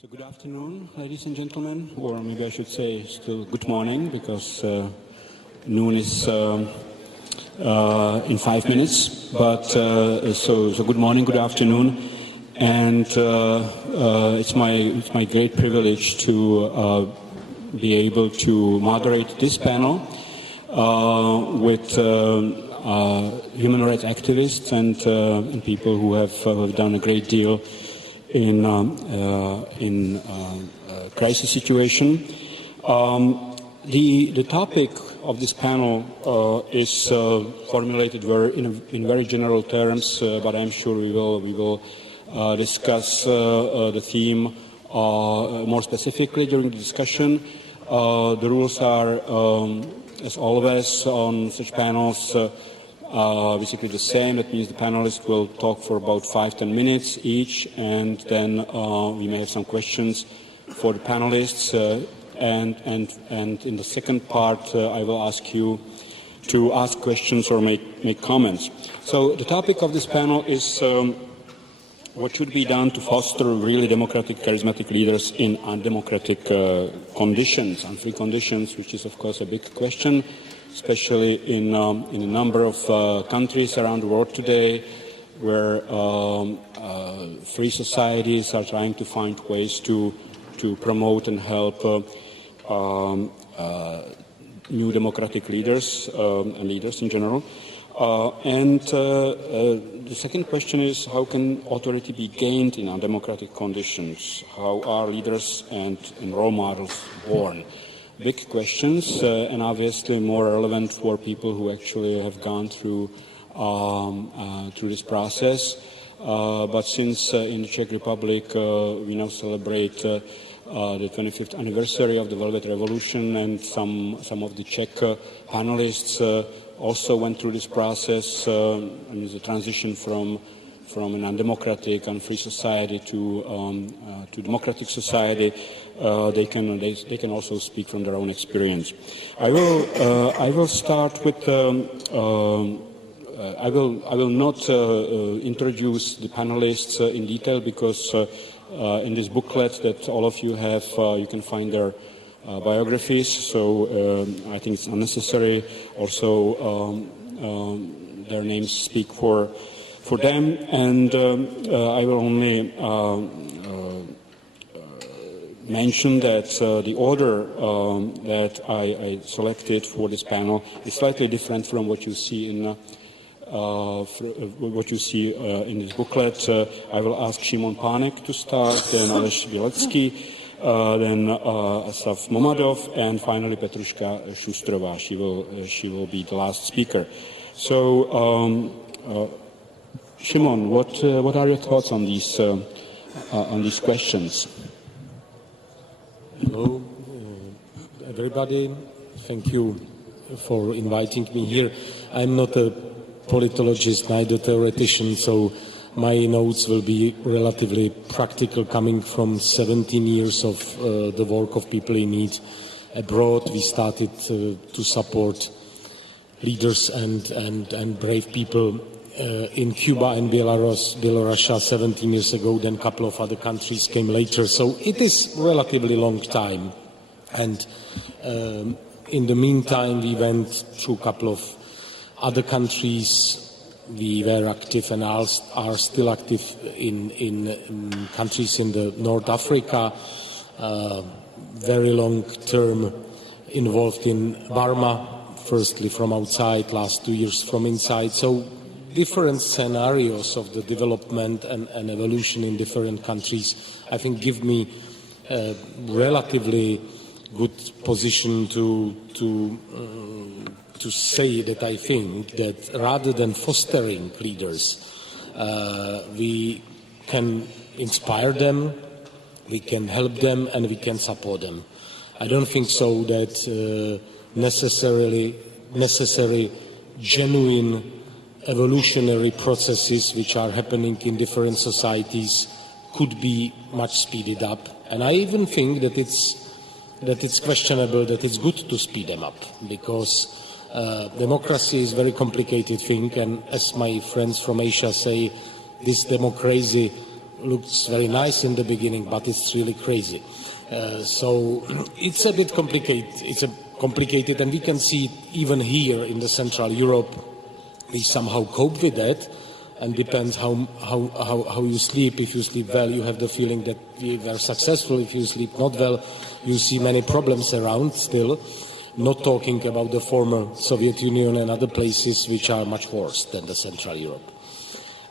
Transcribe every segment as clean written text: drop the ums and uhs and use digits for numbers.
So good afternoon, ladies and gentlemen, or maybe I should say still good morning, because noon is in 5 minutes. But so good morning, good afternoon, and it's my great privilege to be able to moderate this panel with human rights activists and people who have done a great deal in crisis situation. The topic of this panel is formulated in very general terms, but I'm sure we will discuss the theme more specifically during the discussion. The rules are, as always on such panels, basically the same. That means the panelists will talk for about 5-10 minutes each, and then we may have some questions for the panelists. And in the second part, I will ask you to ask questions or make comments. So the topic of this panel is what should be done to foster really democratic, charismatic leaders in undemocratic conditions, unfree conditions, which is of course a big question, especially in a number of countries around the world today, where free societies are trying to find ways to promote and help new democratic leaders and leaders in general. The second question is, how can authority be gained in undemocratic conditions? How are leaders and role models born? Big questions, and obviously more relevant for people who actually have gone through this process. But since in the Czech Republic we now celebrate the 25th anniversary of the Velvet Revolution, and some of the Czech panelists also went through this process, and the transition from an undemocratic and free society to democratic society. They can also speak from their own experience. I will start with. I will not introduce the panelists in detail, because in this booklet that all of you have, you can find their biographies. So I think it's unnecessary. Also, their names speak for them, and I will only mention that the order that I selected for this panel is slightly different from what you see in this booklet. I will ask Šimon PÁNEK to start, then BIALIATSKI, then Asaf Mammadov, and finally PETRUŠKA ŠUSTROVÁ. She will be the last speaker. So, Šimon, what are your thoughts on these questions? Hello, everybody. Thank you for inviting me here. I'm not a politologist, neither theoretician, so my notes will be relatively practical, coming from 17 years of the work of people in need abroad. We started to support leaders and brave people in Cuba and Belarus 17 years ago, then a couple of other countries came later. So it is relatively long time. And in the meantime, we went through a couple of other countries. We were active and are still active in countries in the North Africa, very long term involved in Burma, firstly from outside, last 2 years from inside. So different scenarios of the development and evolution in different countries, I think, give me a relatively good position to say that I think that rather than fostering leaders, we can inspire them, we can help them, and we can support them. I don't think so that necessary genuine evolutionary processes which are happening in different societies could be much speeded up. And I even think that it's questionable that it's good to speed them up, because democracy is a very complicated thing, and as my friends from Asia say, this democracy looks very nice in the beginning, but it's really crazy. So it's a bit complicated, and we can see it even here in the Central Europe. We somehow cope with that, and depends how you sleep. If you sleep well, you have the feeling that we were successful. If you sleep not well, you see many problems around still. Not talking about the former Soviet Union and other places which are much worse than the Central Europe.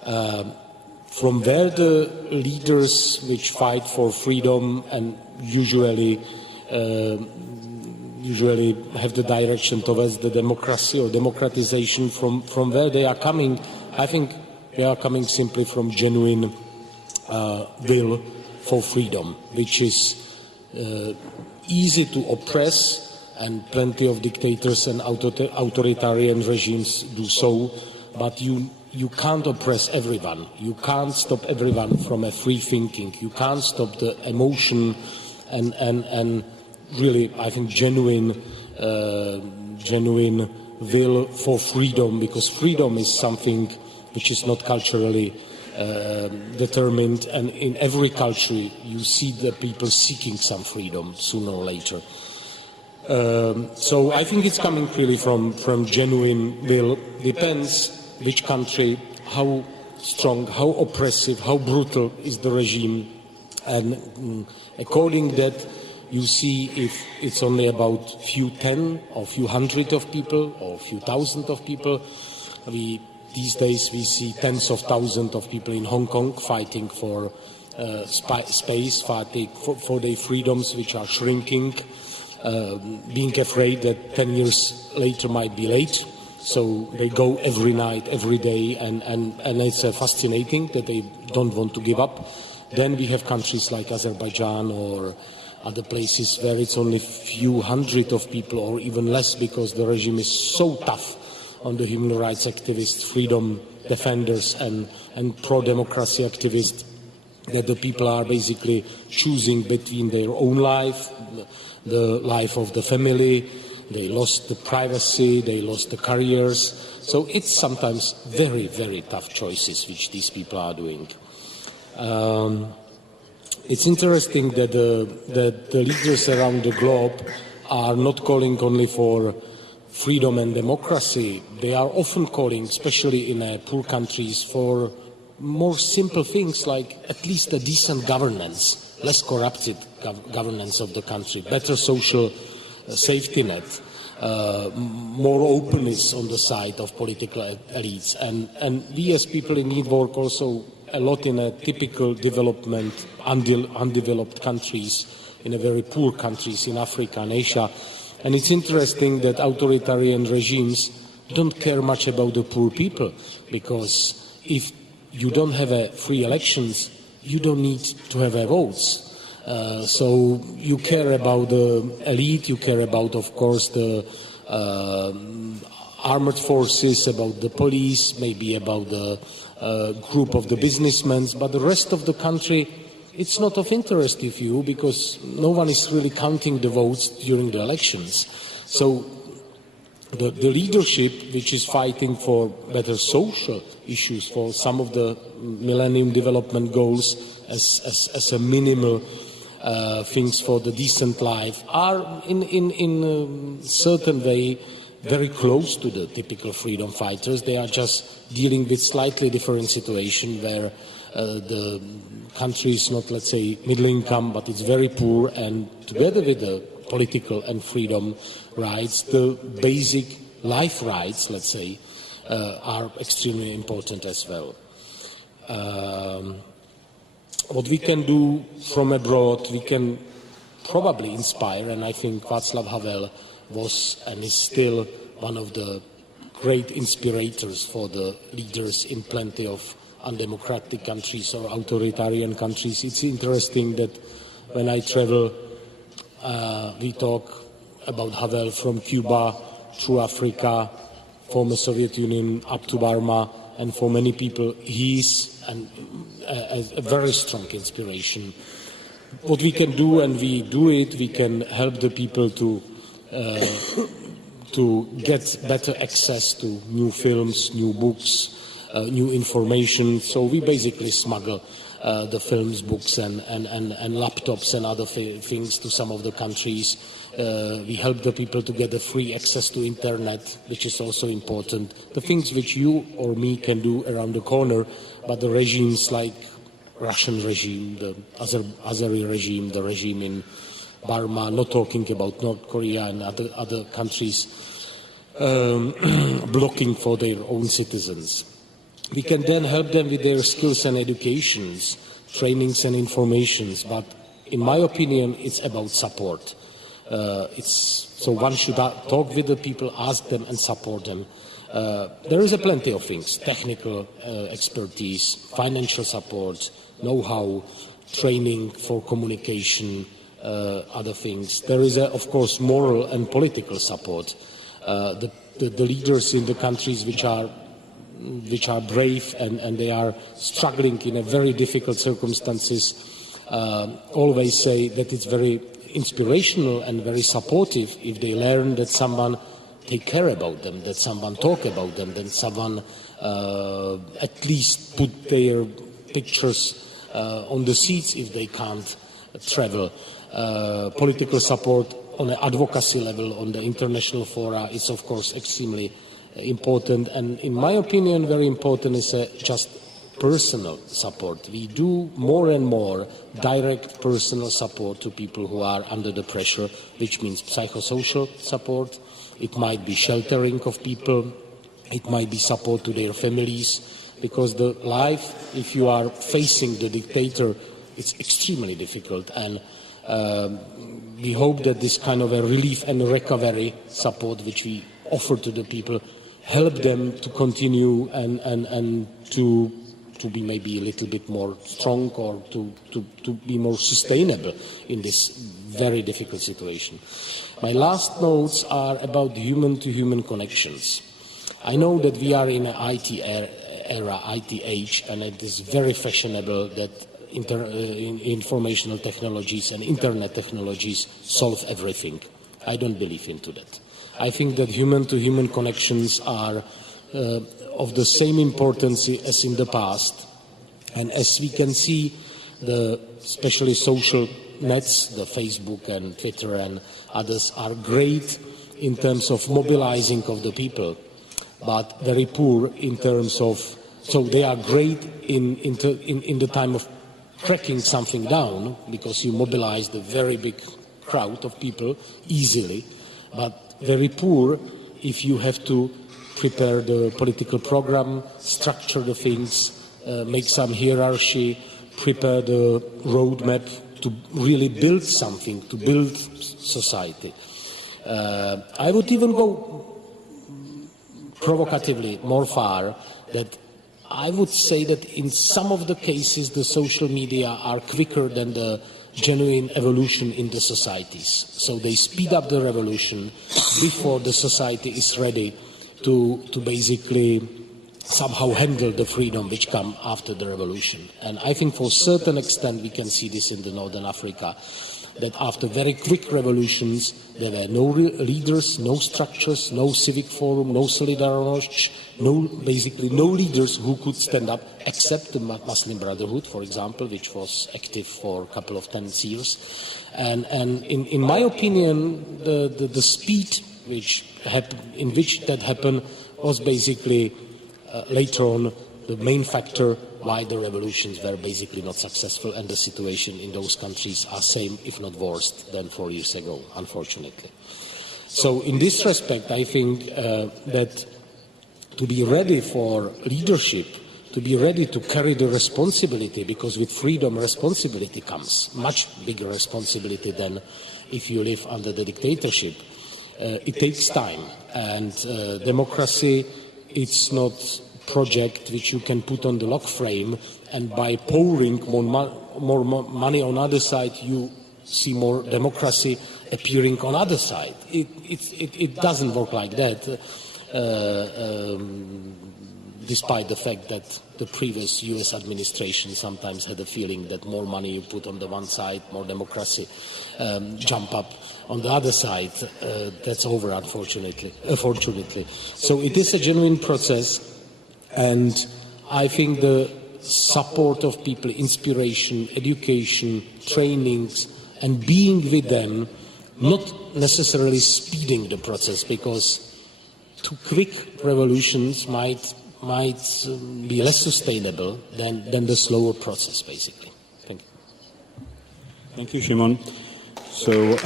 From where the leaders which fight for freedom and usually have the direction towards the democracy or democratization, from where they are coming, I think they are coming simply from genuine will for freedom, which is easy to oppress, and plenty of dictators and authoritarian regimes do so, but you can't oppress everyone. You can't stop everyone from a free thinking. You can't stop the emotion and really, I think, genuine will for freedom, because freedom is something which is not culturally determined, and in every culture you see the people seeking some freedom sooner or later. So I think it's coming really from genuine will. Depends which country, how strong, how oppressive, how brutal is the regime, and according that you see if it's only about few 10 or few hundred of people or few thousand of people. These days we see tens of thousands of people in Hong Kong fighting for space, fighting for their freedoms, which are shrinking, being afraid that 10 years later might be late. So they go every night, every day, and it's fascinating that they don't want to give up. Then we have countries like Azerbaijan or other places where it's only few hundred of people or even less, because the regime is so tough on the human rights activists, freedom defenders and pro-democracy activists, that the people are basically choosing between their own life, the life of the family. They lost the privacy, they lost the careers. So it's sometimes very, very tough choices which these people are doing. It's interesting that the leaders around the globe are not calling only for freedom and democracy. They are often calling, especially in poor countries, for more simple things like at least a decent governance, less corrupted governance of the country, better social safety net, more openness on the side of political elites. And we as people in need work also a lot in a typical development, undeveloped countries, in a very poor countries in Africa and Asia. And it's interesting that authoritarian regimes don't care much about the poor people, because if you don't have free elections, you don't need to have votes. So you care about the elite, you care about, of course, the armored forces, about the police, maybe about the group of the businessmen, but the rest of the country, it's not of interest to you, because no one is really counting the votes during the elections. So the leadership, which is fighting for better social issues, for some of the Millennium Development Goals as a minimal things for the decent life, are in a certain way very close to the typical freedom fighters. They are just dealing with slightly different situation where the country is not, let's say, middle income, but it's very poor, and together with the political and freedom rights, the basic life rights, let's say, are extremely important as well. What we can do from abroad, we can probably inspire, and I think Václav Havel was and is still one of the great inspirators for the leaders in plenty of undemocratic countries or authoritarian countries. It's interesting that when I travel, we talk about Havel from Cuba through Africa, former Soviet Union up to Burma, and for many people he is a very strong inspiration. What we can do, and we do it, we can help the people to get better access to new films, new books, new information. So we basically smuggle the films, books, and laptops and other things to some of the countries. We help the people to get a free access to internet, which is also important. The things which you or me can do around the corner, but the regimes like Russian regime, the Azeri regime, the regime in Burma, not talking about North Korea and other countries, blocking for their own citizens. We can then help them with their skills and educations, trainings and informations, but in my opinion, it's about support. So one should talk with the people, ask them and support them. There is plenty of things, technical expertise, financial support, know-how, training for communication, other things. There is, of course, moral and political support. The leaders in the countries which are brave and they are struggling in a very difficult circumstances always say that it's very inspirational and very supportive if they learn that someone take care about them, that someone talk about them, that someone at least put their pictures on the seats if they can't travel. Political support on an advocacy level, on the international fora, is of course extremely important, and in my opinion very important is just personal support. We do more and more direct personal support to people who are under the pressure, which means psychosocial support. It might be sheltering of people, it might be support to their families, because the life, if you are facing the dictator, it's extremely difficult, and we hope that this kind of a relief and recovery support which we offer to the people help them to continue and to be maybe a little bit more strong, or to be more sustainable in this very difficult situation. My last notes are about human-to-human connections. I know that we are in an IT era, IT age, and it is very fashionable that informational technologies and internet technologies solve everything. I don't believe into that. I think that human-to-human connections are of the same importance as in the past. And as we can see, especially social nets, the Facebook and Twitter and others, are great in terms of mobilizing of the people, but very poor in terms of, so they are great in the time of cracking something down, because you mobilize the very big crowd of people easily, but very poor if you have to prepare the political program, structure the things, make some hierarchy, prepare the roadmap to really build something, to build society. I would even go provocatively more far, that I would say that in some of the cases the social media are quicker than the genuine evolution in the societies. So they speed up the revolution before the society is ready to basically somehow handle the freedom which come after the revolution. And I think for a certain extent we can see this in the Northern Africa, that after very quick revolutions there were no leaders, no structures, no civic forum, no Solidarność, basically no leaders who could stand up, except the Muslim Brotherhood, for example, which was active for a couple of 10 years. And in my opinion, the speed in which that happened was basically later on the main factor why the revolutions were basically not successful, and the situation in those countries are same, if not worse, than 4 years ago, unfortunately. So in this respect, I think that to be ready for leadership, to be ready to carry the responsibility, because with freedom responsibility comes, much bigger responsibility than if you live under the dictatorship. It takes time, and democracy, it's not project which you can put on the lock frame, and by pouring more money on other side you see more democracy appearing on other side. It doesn't work like that, despite the fact that the previous US administration sometimes had a feeling that more money you put on the one side, more democracy jump up on the other side. That's over, unfortunately. So it is a genuine process. And I think the support of people, inspiration, education, trainings, and being with them, not necessarily speeding the process, because too quick revolutions might be less sustainable than the slower process, basically. Thank you. Thank you, Šimon. So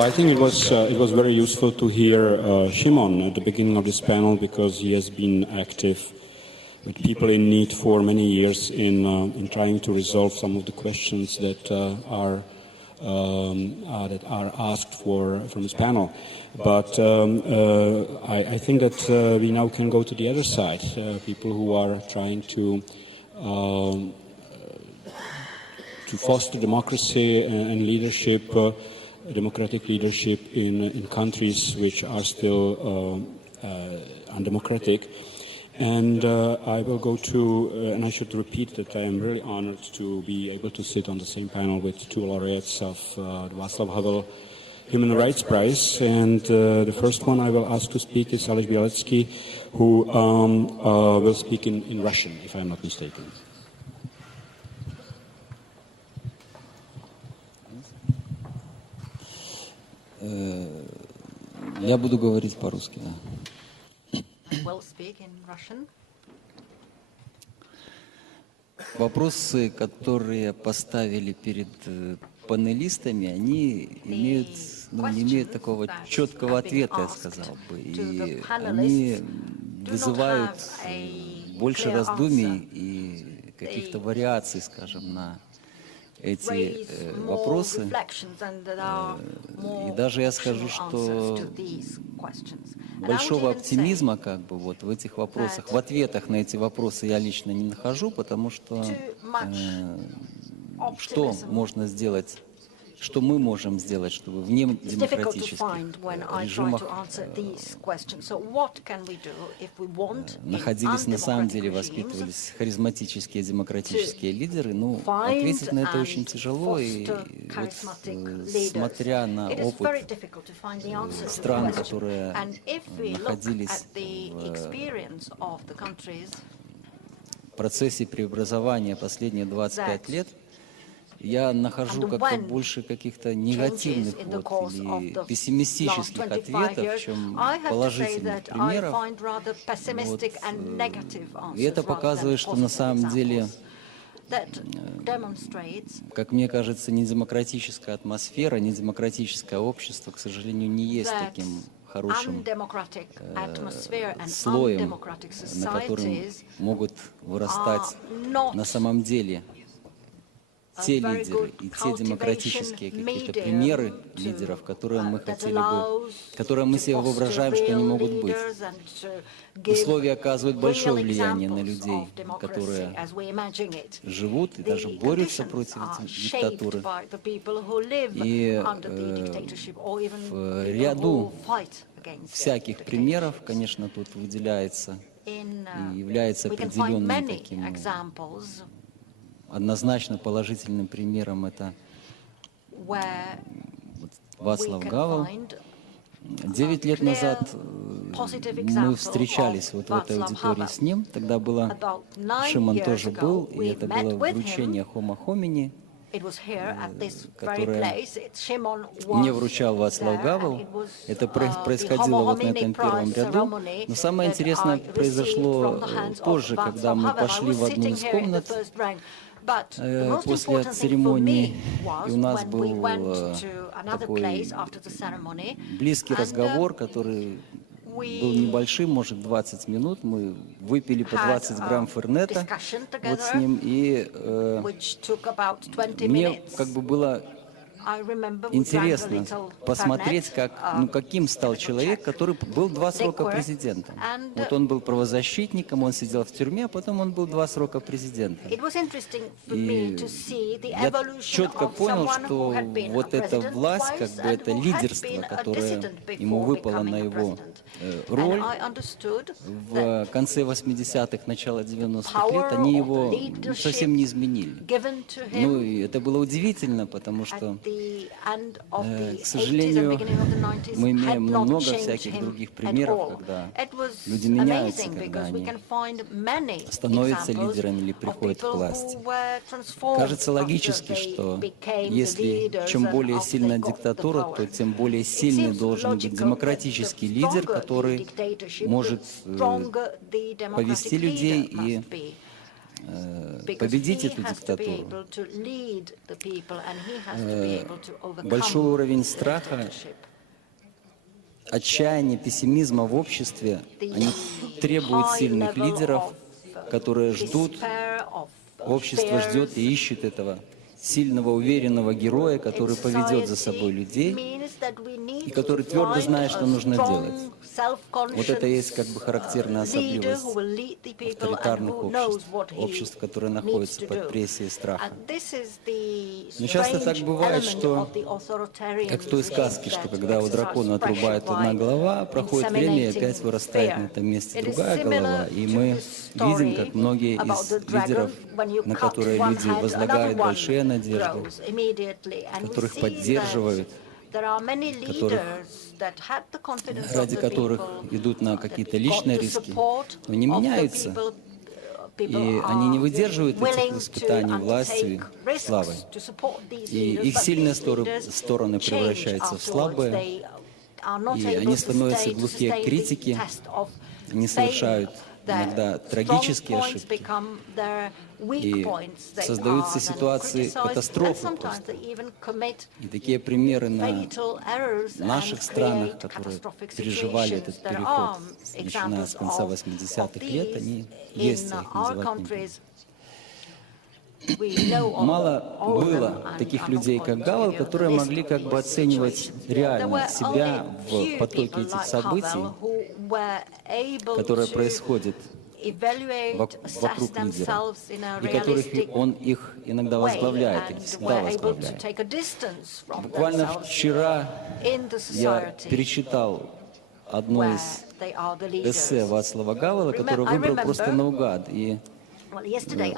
I think it was very useful to hear Šimon at the beginning of this panel, because he has been active with people in need for many years in trying to resolve some of the questions that are asked from this panel. But I think that we now can go to the other side, people who are trying to foster democracy and leadership, democratic leadership in countries which are still undemocratic. And I will go to, and I should repeat that I am really honored to be able to sit on the same panel with two laureates of the Václav Havel Human Rights Prize. And the first one I will ask to speak is Aleš Bialiatsky, who will speak in Russian, if I'm not mistaken. Я буду говорить по-русски, да. Will speak in Russian. Вопросы, которые поставили перед панелистами, они имеют, не имеют такого четкого ответа, я сказал бы. И они вызывают больше раздумий и каких-то вариаций, скажем, на эти вопросы. И даже я скажу, что большого оптимизма как бы вот в этих вопросах, в ответах на эти вопросы я лично не нахожу, потому что что можно сделать, что мы можем сделать, чтобы в недемократических режимах находились на самом деле, воспитывались харизматические демократические лидеры. Ну, ответить на это очень тяжело, и вот, смотря на опыт стран, которые находились в процессе преобразования последние 25 лет, я нахожу как-то больше каких-то негативных вот, или пессимистических ответов, чем положительных примеров. Вот. И это показывает, что на самом деле, как мне кажется, недемократическая атмосфера, недемократическое общество, к сожалению, не есть таким хорошим слоем, на котором могут вырастать на самом деле те лидеры и те демократические какие-то примеры лидеров, которые мы хотели бы, которые мы себе воображаем, что они могут быть. Условия оказывают большое влияние на людей, которые живут и даже борются против диктатуры. И в ряду всяких примеров, конечно, тут выделяется и является определенным таким однозначно положительным примером это Václav Havel. 9 лет назад мы встречались вот в этой аудитории с ним. Тогда было, Шимон тоже был, и это было вручение Homo homini, которое мне вручал Václav Havel. Это происходило вот на этом первом ряду. Но самое интересное произошло позже, когда мы пошли в одну из комнат после церемонии, и у нас был такой близкий разговор, который был небольшим, может, 20 минут. Мы выпили по 20 грамм фернета вот с ним, и мне как бы было интересно посмотреть, каким стал человек, который был 2 срока президентом. Вот он был правозащитником, он сидел в тюрьме, а потом он был 2 срока президентом. И я четко понял, что вот эта власть, как бы это лидерство, которое ему выпало на его роль в конце 80-х, начало 90-х лет, они его совсем не изменили. Ну, и это было удивительно, потому что К сожалению, мы имеем много всяких других примеров, когда люди меняются, когда они становятся лидерами или приходят к власти. Кажется логически, что если чем более сильная диктатура, то тем более сильный должен быть демократический лидер, который может повести людей и победить эту диктатуру. Большой уровень страха, отчаяния, пессимизма в обществе, они требуют сильных лидеров, которые ждут, общество ждет и ищет этого сильного, уверенного героя, который поведет за собой людей и который твердо знает, что нужно делать. Вот это есть как бы характерная особенность авторитарных обществ, обществ, которые находятся под прессией страха. Но часто так бывает, что, как в той сказке, что когда у дракона отрубает одна голова, проходит время и опять вырастает на этом месте другая голова. И мы видим, как многие из лидеров, на которые люди возлагают большие надежды, которых поддерживают, ради которых идут на какие-то личные риски, но не меняются, и они не выдерживают этих испытаний властью и славой. И их сильные стороны превращаются в слабые, и они становятся глухие к критике, они совершают иногда трагические ошибки, и создаются ситуации катастрофы просто. И такие примеры на наших странах, которые переживали этот переход, начиная с конца 80-х лет, они есть, я их называть не буду. Мало было таких людей, как Гавел, которые могли как бы оценивать реально себя в потоке этих событий, которые происходят вокруг лидера, и которых он их иногда возглавляет, или всегда возглавляет. Буквально вчера я перечитал одно из эссе Václava Гавела, которое выбрал просто наугад. И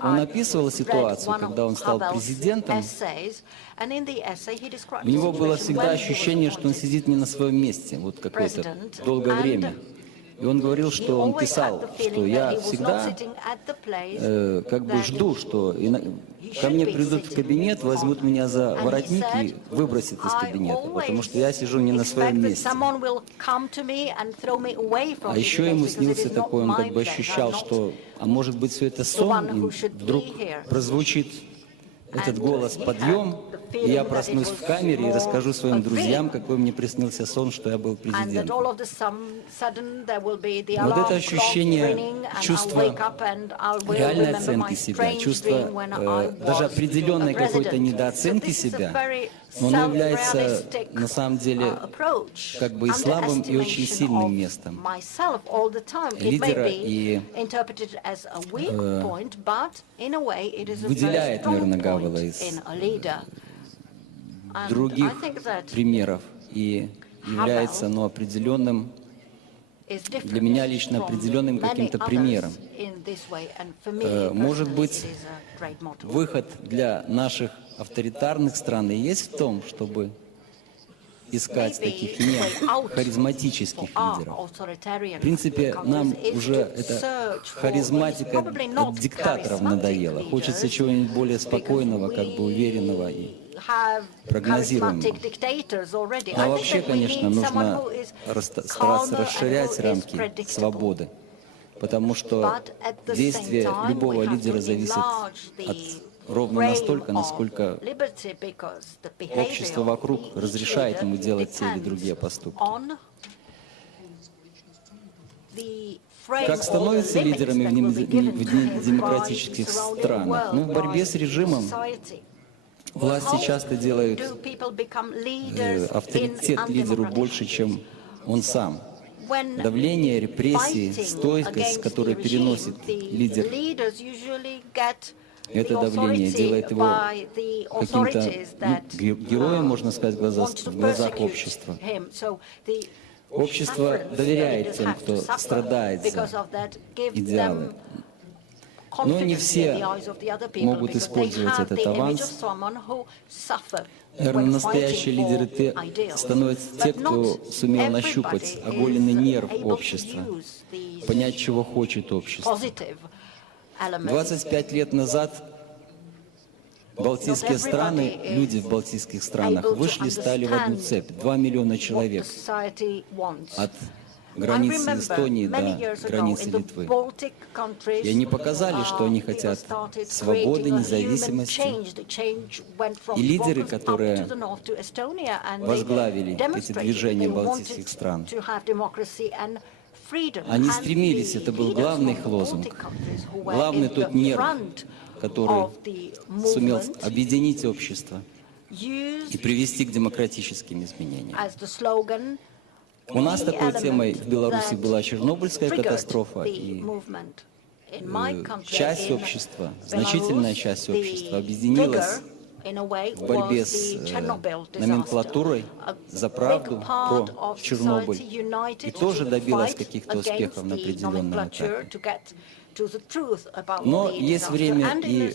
он описывал ситуацию, когда он стал президентом. У него было всегда ощущение, что он сидит не на своем месте, вот какое-то долгое время. И он говорил, что он писал, что я всегда как бы жду, что ко мне придут в кабинет, возьмут меня за воротник и выбросят из кабинета, потому что я сижу не на своем месте. А еще ему снился такой, он как бы ощущал, что, а может быть, все это сон, и вдруг прозвучит этот голос «подъем», и я проснусь в камере и расскажу своим друзьям, какой мне приснился сон, что я был президентом. Вот это ощущение, чувство реальной оценки себя, чувство даже определенной какой-то недооценки себя, но оно является на самом деле как бы и слабым, и очень сильным местом лидера и выделяет, наверное, Гавела из других примеров и является оно определенным, для меня лично определенным каким-то примером. Может быть, выход для наших авторитарных стран и есть в том, чтобы искать таких не харизматических лидеров. В принципе, нам уже эта харизматика от диктаторов надоела. Хочется чего-нибудь более спокойного, как бы уверенного и прогнозируемого. Но вообще, конечно, нужно стараться расширять рамки свободы, потому что действие любого лидера зависит ровно настолько, насколько общество вокруг разрешает ему делать те или другие поступки. Как становятся лидерами в демократических странах? Ну, в борьбе с режимом власти часто делают авторитет лидеру больше, чем он сам. Давление, репрессии, стойкость, с которой переносит лидер это давление, делает его каким-то героем, можно сказать, в глазах общества. Общество доверяет тем, кто страдает за идеалы. Но не все могут использовать этот аванс. Наверное, настоящие лидеры становятся те, кто сумел нащупать оголенный нерв общества, понять, чего хочет общество. 25 лет назад балтийские страны, люди в балтийских странах вышли, стали в одну цепь. 2 миллиона человек от границы Эстонии до границы Литвы. И они показали, что они хотят свободы, независимости. И лидеры, которые возглавили эти движения балтийских стран, они стремились, это был главный их лозунг, главный тот нерв, который сумел объединить общество и привести к демократическим изменениям. У нас такой темой в Беларуси была Чернобыльская катастрофа, и часть общества, значительная часть общества объединилась в борьбе с номенклатурой за правду про Чернобыль и тоже добилась каких-то успехов на определенном этапе. Но есть время и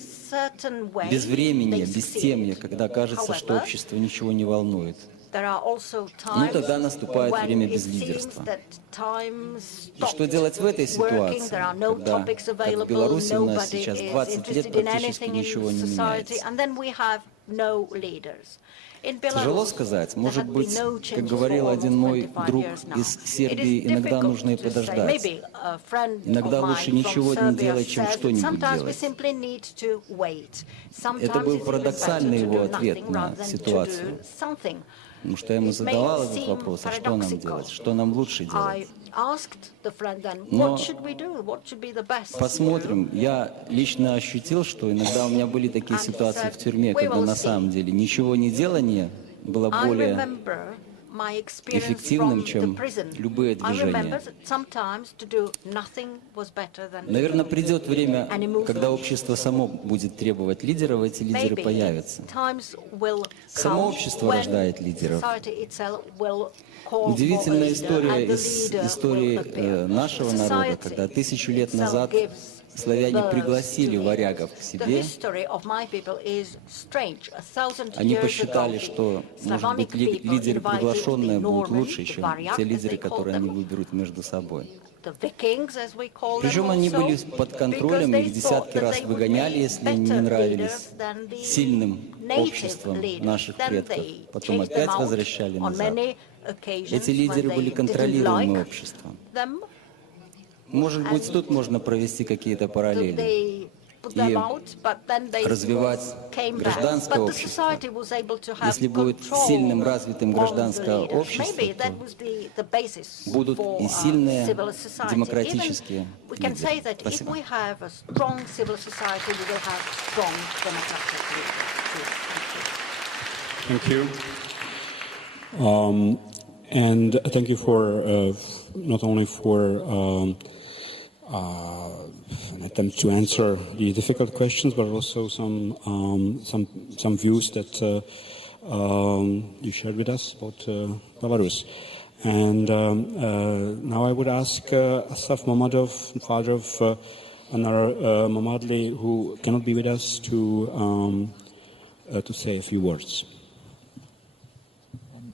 безвременье, бестемье, когда кажется, что общество ничего не волнует. Ну, тогда наступает время безлидерства. И что делать в этой ситуации, когда, как в Беларуси у нас сейчас 20 лет практически ничего не меняется? Тяжело сказать. Может быть, как говорил один мой друг из Сербии, иногда нужно и подождать. Иногда лучше ничего не делать, чем что-нибудь делать. Это был парадоксальный его ответ на ситуацию. Потому что я ему задавал этот вопрос, а что нам делать, что нам лучше делать. Но посмотрим. Я лично ощутил, что иногда у меня были такие ситуации в тюрьме, когда на самом деле ничего не делание было более эффективным, чем любые движения. Наверное, придет время, когда общество само будет требовать лидеров, эти лидеры появятся. Само общество рождает лидеров. Удивительная история из истории нашего народа, когда 1000 лет назад славяне пригласили варягов к себе. Они посчитали, что, может быть, лидеры приглашенные будут лучше, чем те лидеры, которые они выберут между собой. Причем они были под контролем, их десятки раз выгоняли, если они не нравились сильным обществом наших предков. Потом опять возвращали назад. Эти лидеры были контролируемы обществом. Может быть, тут можно провести какие-то параллели и развивать гражданское общество. Если будет сильным, развитым гражданское общество, то будут и сильные демократические лидеры. Спасибо. Thank you. And thank you for not only for an attempt to answer the difficult questions, but also some views that you shared with us about Belarus. And now I would ask Asaf Mammadov, father of Anar Mammadli, who cannot be with us, to say a few words.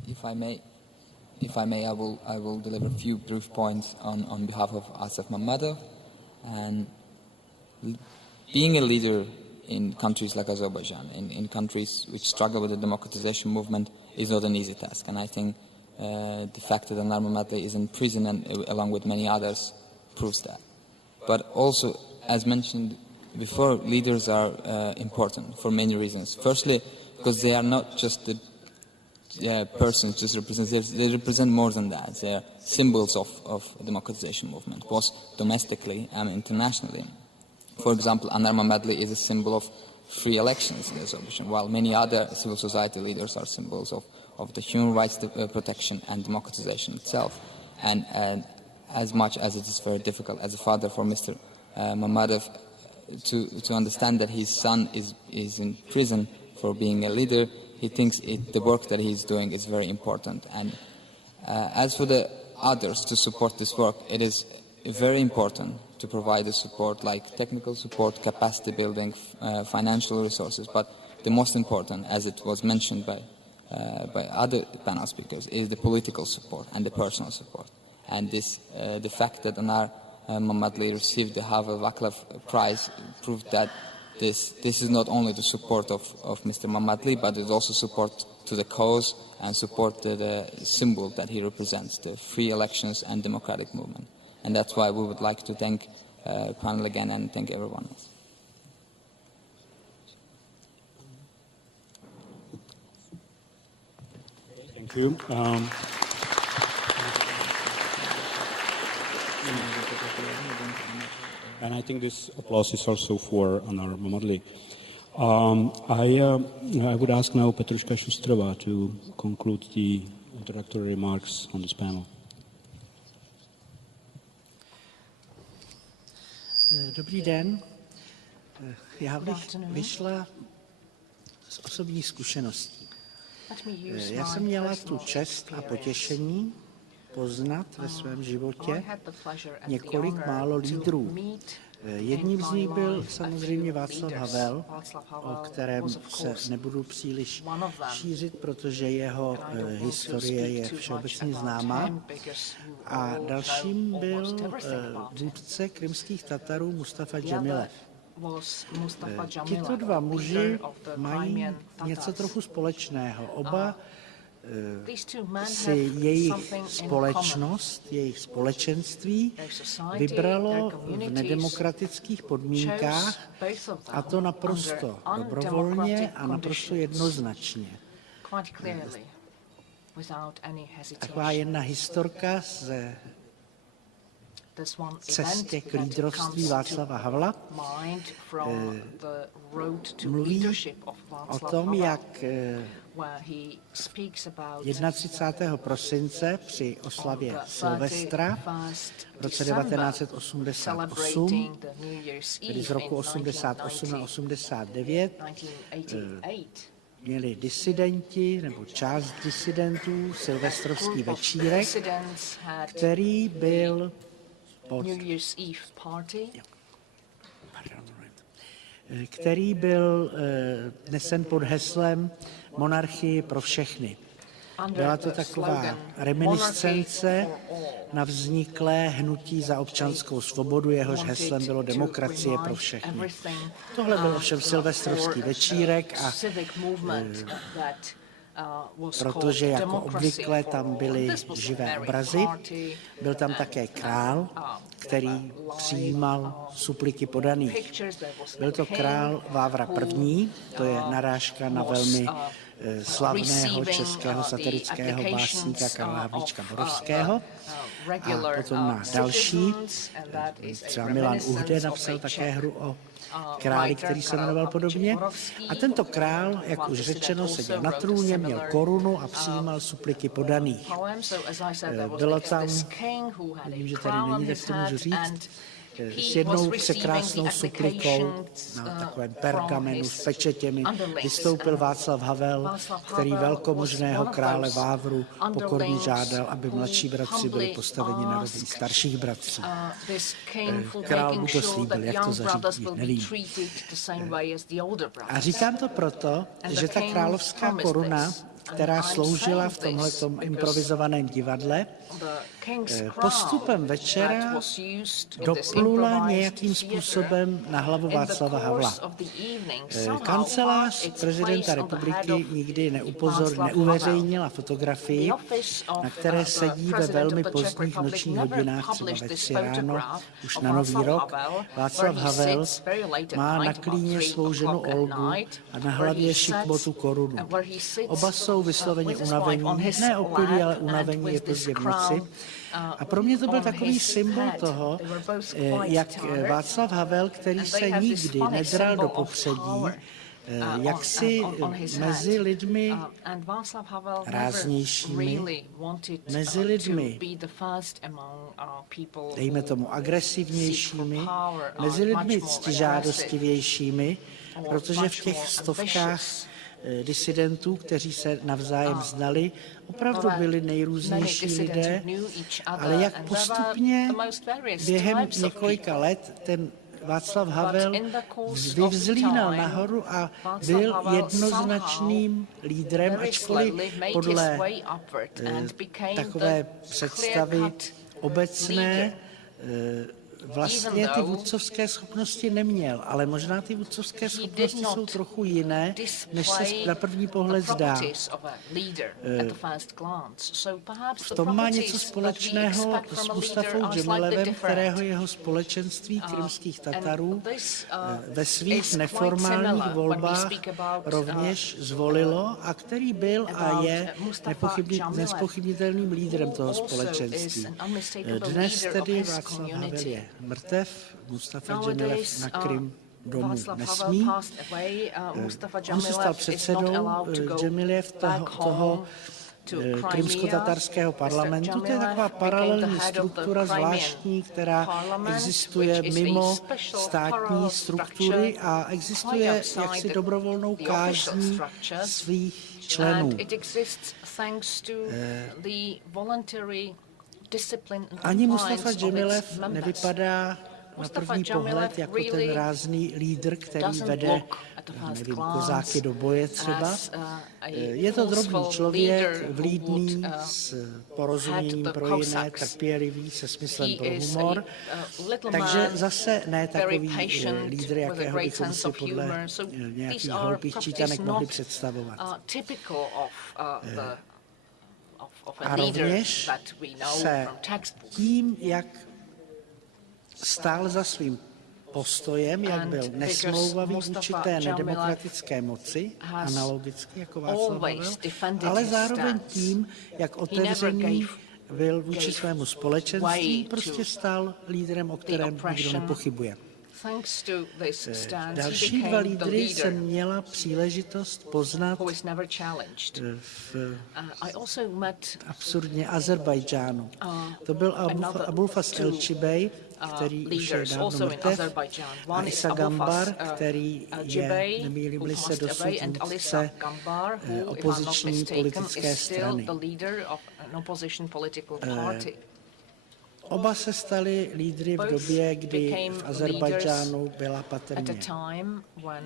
If I may, I will deliver a few brief points on behalf of Asaf Mammadov. And being a leader in countries like Azerbaijan, in countries which struggle with the democratization movement, is not an easy task. And I think the fact that Anar Mammadli is in prison, and along with many others, proves that. But also, as mentioned before, leaders are important for many reasons. Firstly, because they are not just the persons, just representatives. They represent more than that. They are symbols of the democratization movement, both domestically and internationally. For example, Anar Mammadli is a symbol of free elections in Azerbaijan, while many other civil society leaders are symbols of the human rights protection and democratization itself. And as much as it is very difficult as a father for Mr. Mammadov to understand that his son is in prison for being a leader, he thinks the work that he's doing is very important. And as for the others to support this work, it is very important to provide the support like technical support, capacity building, financial resources. But the most important, as it was mentioned by other panel speakers, is the political support and the personal support. And this, the fact that Anar Mammadli received the Havel Václav Prize proved that this is not only the support of Mr. Mammadli, but it's also support to the cause and support to the symbol that he represents, the free elections and democratic movement. And that's why we would like to thank panel again and thank everyone else. Thank you. And I think this applause is also for Anar Mammadli. I would ask now PETRUŠKA ŠUSTROVÁ to conclude the introductory remarks on this panel. Dobrý den. Já bych vyšla z osobních zkušeností. Já jsem měla tu čest a potěšení poznat ve svém životě několik málo lídrů. Jedním z nich byl samozřejmě Václav Havel, o kterém se nebudu příliš šířit, protože jeho historie je všeobecně známá. A dalším byl vůdce krymských Tatarů Mustafa Džemilev. Tito dva muži mají něco trochu společného. Oba si jejich společnost, jejich společenství vybralo v nedemokratických podmínkách, a to naprosto dobrovolně a naprosto jednoznačně. Taková jedna historka ze cestě k lídrovství Václava Havla mluví o tom, jak 31. prosince při oslavě Silvestra v roce 1988, tedy z roku 88 na 89, měli disidenti nebo část disidentů silvestrovský večírek, který byl nesen pod heslem monarchii pro všechny. Byla to taková reminiscence na vzniklé hnutí za občanskou svobodu, jehož heslem bylo demokracie pro všechny. Tohle byl ovšem silvestrovský večírek a protože jako obvykle tam byly živé obrazy, byl tam také král, který přijímal supliky podaných. Byl to král Vávra I., to je narážka na velmi slavného českého satirického básníka Karla Havlíčka Borovského. A potom na další, třeba Milan Uhde napsal také hru o králi, který se jmenoval podobně. A tento král, jak už řečeno, seděl na trůně, měl korunu a přijímal supliky podaných. Bylo tam, vidím, že tady není, tak to můžu říct, s jednou překrásnou suplikou na takovém pergamenu s pečetěmi vystoupil Václav Havel, který velkomožného krále Vávru pokorně žádal, aby mladší bratři byli postaveni na rovni starších bratří. Král mu to slíbil, jak to zařídí, nevím. A říkám to proto, že ta královská koruna, která sloužila v tomhletom improvizovaném divadle, postupem večera doplula nějakým způsobem na hlavu Václava Havla. Kancelář prezidenta republiky nikdy neuveřejnila fotografii, na které sedí ve velmi pozdních nočních hodinách, třeba ve 3 ráno, už na Nový rok. Václav Havel má na klíně svou ženu Olgu a na hlavě šikmotu korunu. Oba jsou vysloveně unavení, ne opilí, ale unavení, je pozdě v noci. A pro mě to byl takový symbol toho, jak Václav Havel, který se nikdy nedral do popředí, jak si mezi lidmi ráznějšími, mezi lidmi, dejme tomu agresivnějšími, mezi lidmi ctižádostivějšími, protože v těch stovkách disidentů, kteří se navzájem znali. Opravdu byli nejrůznější lidé, ale jak postupně během několika let ten Václav Havel vyvzlínal nahoru a byl jednoznačným lídrem, ačkoliv podle takové představy obecné vlastně ty vůdcovské schopnosti neměl, ale možná ty vůdcovské schopnosti jsou trochu jiné, než se na první pohled zdá. V tom má něco společného s Mustafou Džemilevem, kterého jeho společenství krymských Tatarů ve svých neformálních volbách rovněž zvolilo a který byl a je nespochybnitelným lídrem toho společenství. Dnes tedy Václav Havel je mrtev, Mustafa Džemilev na Krym domů nesmí. On se stal předsedou Džemilev toho krymsko-tatarského parlamentu. To je taková paralelní struktura zvláštní, která existuje mimo státní struktury a existuje jaksi dobrovolnou kázní svých členů. Ani Mustafa Džemilev nevypadá na první pohled jako ten rázný lídr, který vede, nevím, kozáky do boje třeba. Je to drobný člověk, vlídný, s porozuměním pro jiné, trpělivý, se smyslem pro humor. Takže zase ne takový lídr, jakého bychom si podle nějakých hloupých čítanek mohli představovat. A rovněž se tím, jak stál za svým postojem, jak byl nesmlouvavý vůči té nedemokratické moci, analogicky jako Václav Havel, ale zároveň tím, jak otevřený byl vůči svému společenství, prostě stál lídrem, o kterém nikdo nepochybuje. Další dva lídry jsem měla příležitost poznat v absurdně Azerbajdžánu. To byl Abulfaz Elčibej, který už je dávno mrtev, a Isa Gambar, který je, nemýlím-li se dosud, vůdce opoziční politické strany. Oba se stali lídry v době, kdy v Azerbajdžánu byla patrně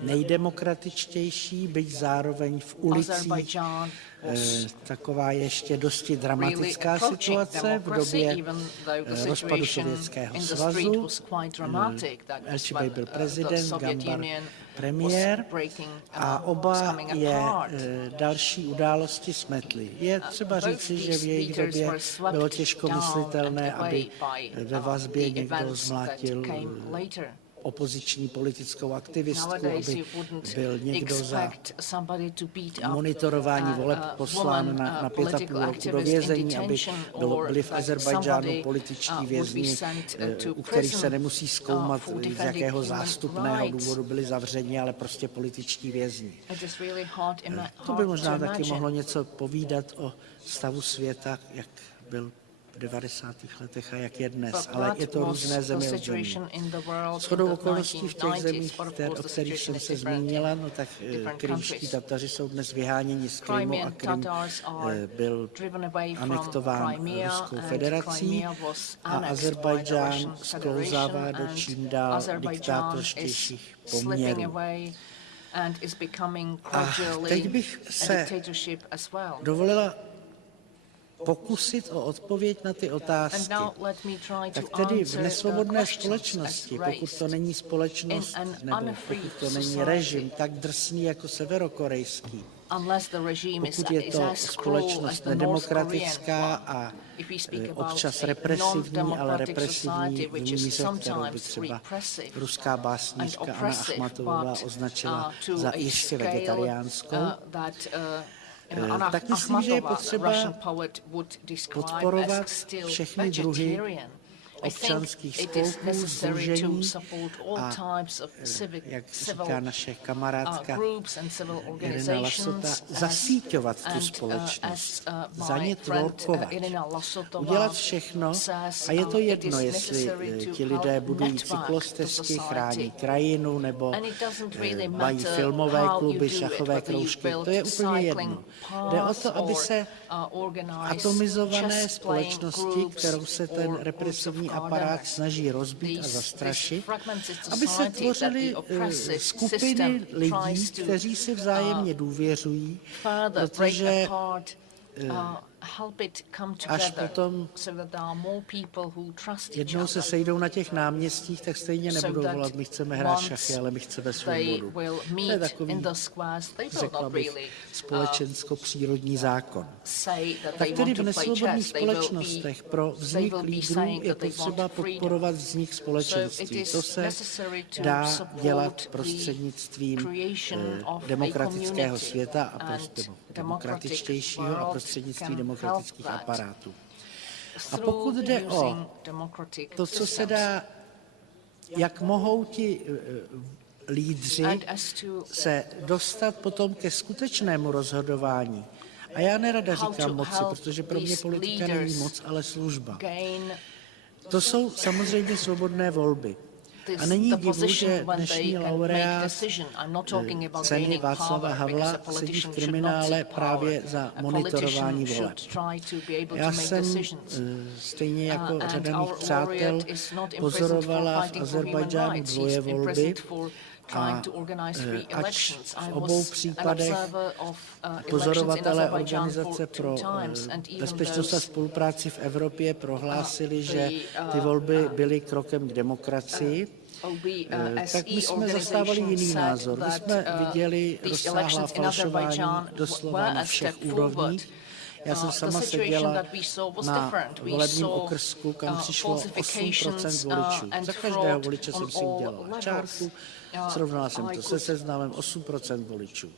nejdemokratičtější, byť zároveň v ulicích taková ještě dosti dramatická situace v době rozpadu Sovětského svazu. Elčibej byl prezident, Gambar premiér a oba je další události smetly. Je třeba říci, že v jejich době bylo těžko myslitelné, aby ve vazbě někdo zmlátil opoziční politickou aktivistku, aby byl někdo za monitorování voleb poslán na 5,5 roku do vězení, aby byli v Azerbajdžánu političtí vězni, u kterých se nemusí zkoumat, z jakého zástupného důvodu byli zavřeni, ale prostě političtí vězni. To by možná taky mohlo něco povídat o stavu světa, jak byl v 90. letech a jak je dnes, ale je to různé země od zemí. Shodou okolností v těch zemích, o kterých jsem se zmínila, no tak krymští Tataři jsou dnes vyháněni z Krymu a Krym byl anektován Ruskou federací a Azerbajdžán sklouzává do čím dál diktátorštějších poměrů. A teď bych se dovolila pokusit o odpověď na ty otázky. Tak tedy v nesvobodné společnosti, pokud to není společnost nebo pokud to není režim tak drsný jako severokorejský, pokud je to společnost nedemokratická a občas represivní, ale represivní v míře, kterou by třeba ruská básníčka Anna Achmatovová označila za ještě vegetariánskou, tak myslím, že je potřeba podporovat všechny druhy občanských spolků, sdružení a, jak říká naše kamarádka Irena Lasota, zasíťovat tu společnost, za ně tvorkovat, udělat všechno a je to jedno, jestli ti lidé budují cyklostezky, chrání krajinu nebo mají filmové kluby, šachové kroužky, to je úplně jedno. Jde o to, aby se atomizované společnosti, kterou se ten represivní aparát snaží rozbít a zastrašit, aby se tvořily skupiny lidí, kteří si vzájemně důvěřují, protože až potom jednou se sejdou na těch náměstích, tak stejně nebudou volat, my chceme hrát šachy, ale my chceme svobodu. To je takový, řekla bych, společensko-přírodní zákon. Tak tedy v nesvobodných společnostech pro vznik lídrů je potřeba podporovat vznik společenství. To se dá dělat prostřednictvím demokratického světa a demokratičtějšího a prostřednictvím demokratických aparátů. A pokud jde o to, co se dá, jak mohou ti lídři se dostat potom ke skutečnému rozhodování. A já nerada říkám moci, protože pro mě politika není moc, ale služba. To jsou samozřejmě svobodné volby. A není divu, že dnešní laureát ceny Václava Havla sedí v kriminále právě za monitorování voleb. Já jsem stejně jako řada mých přátel pozorovala v Azerbajdžánu dvoje volby a ač v obou případech pozorovatelé Organizace pro bezpečnost a spolupráci v Evropě prohlásili, že ty volby byly krokem k demokracii, tak my jsme zastávali jiný názor. My jsme viděli rozsáhlá falšování doslova na všech úrovních. Já jsem sama seděla na volebním okrsku, kam přišlo 8% voličů. Za každého voliče jsem si udělala čárku, srovnala jsem to se seznamem, 8% voličů.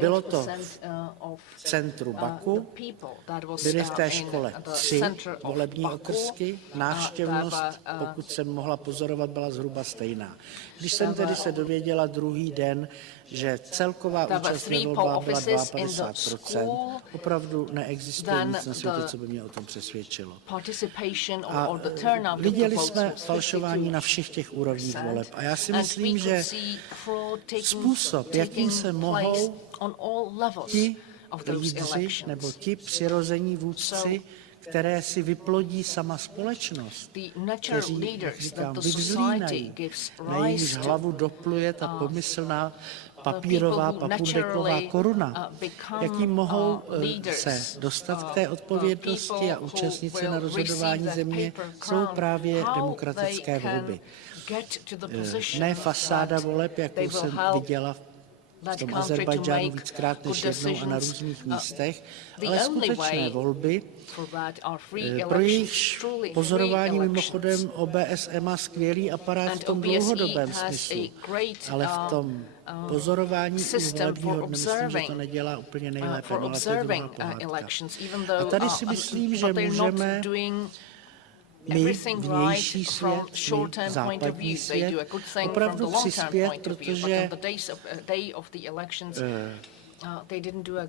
Bylo to v centru Baku, byly v té škole 3 volební okrsky, návštěvnost, pokud jsem mohla pozorovat, byla zhruba stejná. Když jsem tedy se dověděla druhý den, že celková účast ve volbách byla 52%, opravdu neexistuje nic na světě, co by mě o tom přesvědčilo. A viděli jsme falšování na všech těch úrovních voleb. A já si myslím, že způsob, jakým se mohou ti lídři nebo ti přirození vůdci, které si vyplodí sama společnost, kteří, jak říkám, vyvzlínají, na jejíž hlavu dopluje ta pomyslná papírová, papundeklová koruna, jakým mohou se dostat k té odpovědnosti a účastnit se na rozhodování země, jsou právě demokratické volby. Ne fasáda voleb, jakou jsem viděla v tom Azerbajdžánu víckrát než jednou a na různých místech, ale skutečné volby, pro jejich pozorování mimochodem OBSE má skvělý aparát v tom dlouhodobém smyslu, ale v tom pozorování u volebního dne myslím, že to nedělá úplně nejlépe, ale to je druhá pohádka. A tady si myslím, že můžeme my, vnější svět, my, západní svět, opravdu přispět, protože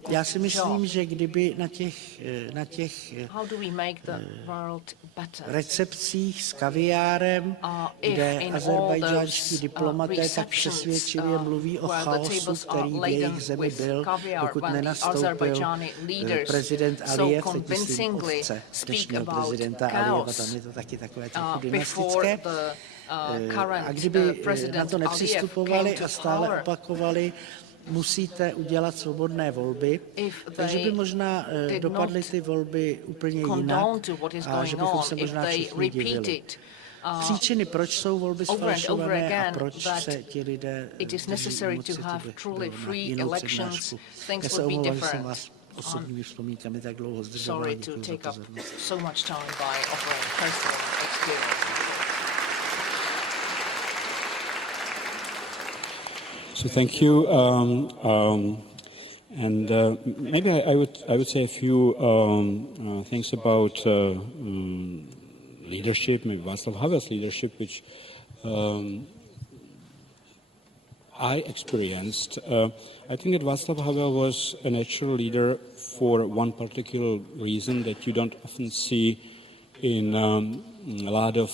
já si myslím, že kdyby na těch recepcích s kaviárem, kde azerbajdžánští diplomaté tak přesvědčivě mluví o chaosu, který v jejich zemi byl, dokud nenastoupil prezident Alijev, teď myslím otce dnešního prezidenta Alijeva, tam je to taky takové trochu dynastické. A kdyby na to nepřistupovali a stále opakovali, musíte udělat svobodné volby, takže by možná dopadly ty volby úplně jinak a že bychom se možná všichni divili. Příčiny, proč jsou volby sfalšované a proč se ti lidé drží moci, to bylo na jinou přednášku. Já se omlouvám, že jsem vás osobními vzpomínkami tak dlouho zdržovala. Děkuji za pozornost. So thank you. And maybe I would say a few things about leadership, maybe Václav Havel's leadership, which I experienced. I think that Václav Havel was a natural leader for one particular reason that you don't often see in a lot of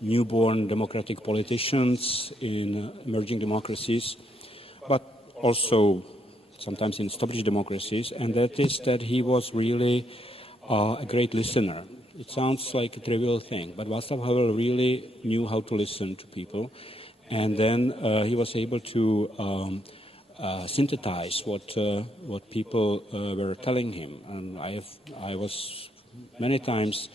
newborn democratic politicians in emerging democracies, but also sometimes in established democracies, and that is that he was really a great listener. It sounds like a trivial thing, but Václav Havel really knew how to listen to people, and then he was able to synthesize what people were telling him. And I was many times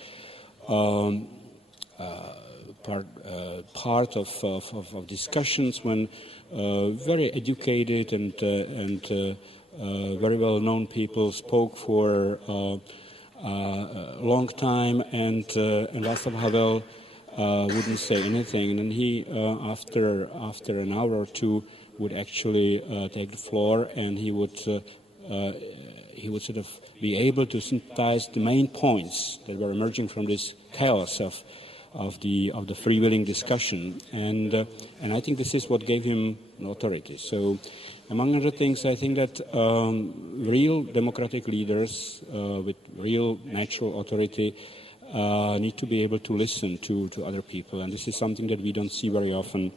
part of discussions when very educated and very well-known people spoke for a long time, and Václav Havel wouldn't say anything, and then he after an hour or two would actually take the floor, and he would sort of be able to synthesize the main points that were emerging from this chaos of the freewheeling discussion, and I think this is what gave him an authority. So, among other things, I think that real democratic leaders with real natural authority need to be able to listen to other people, and this is something that we don't see very often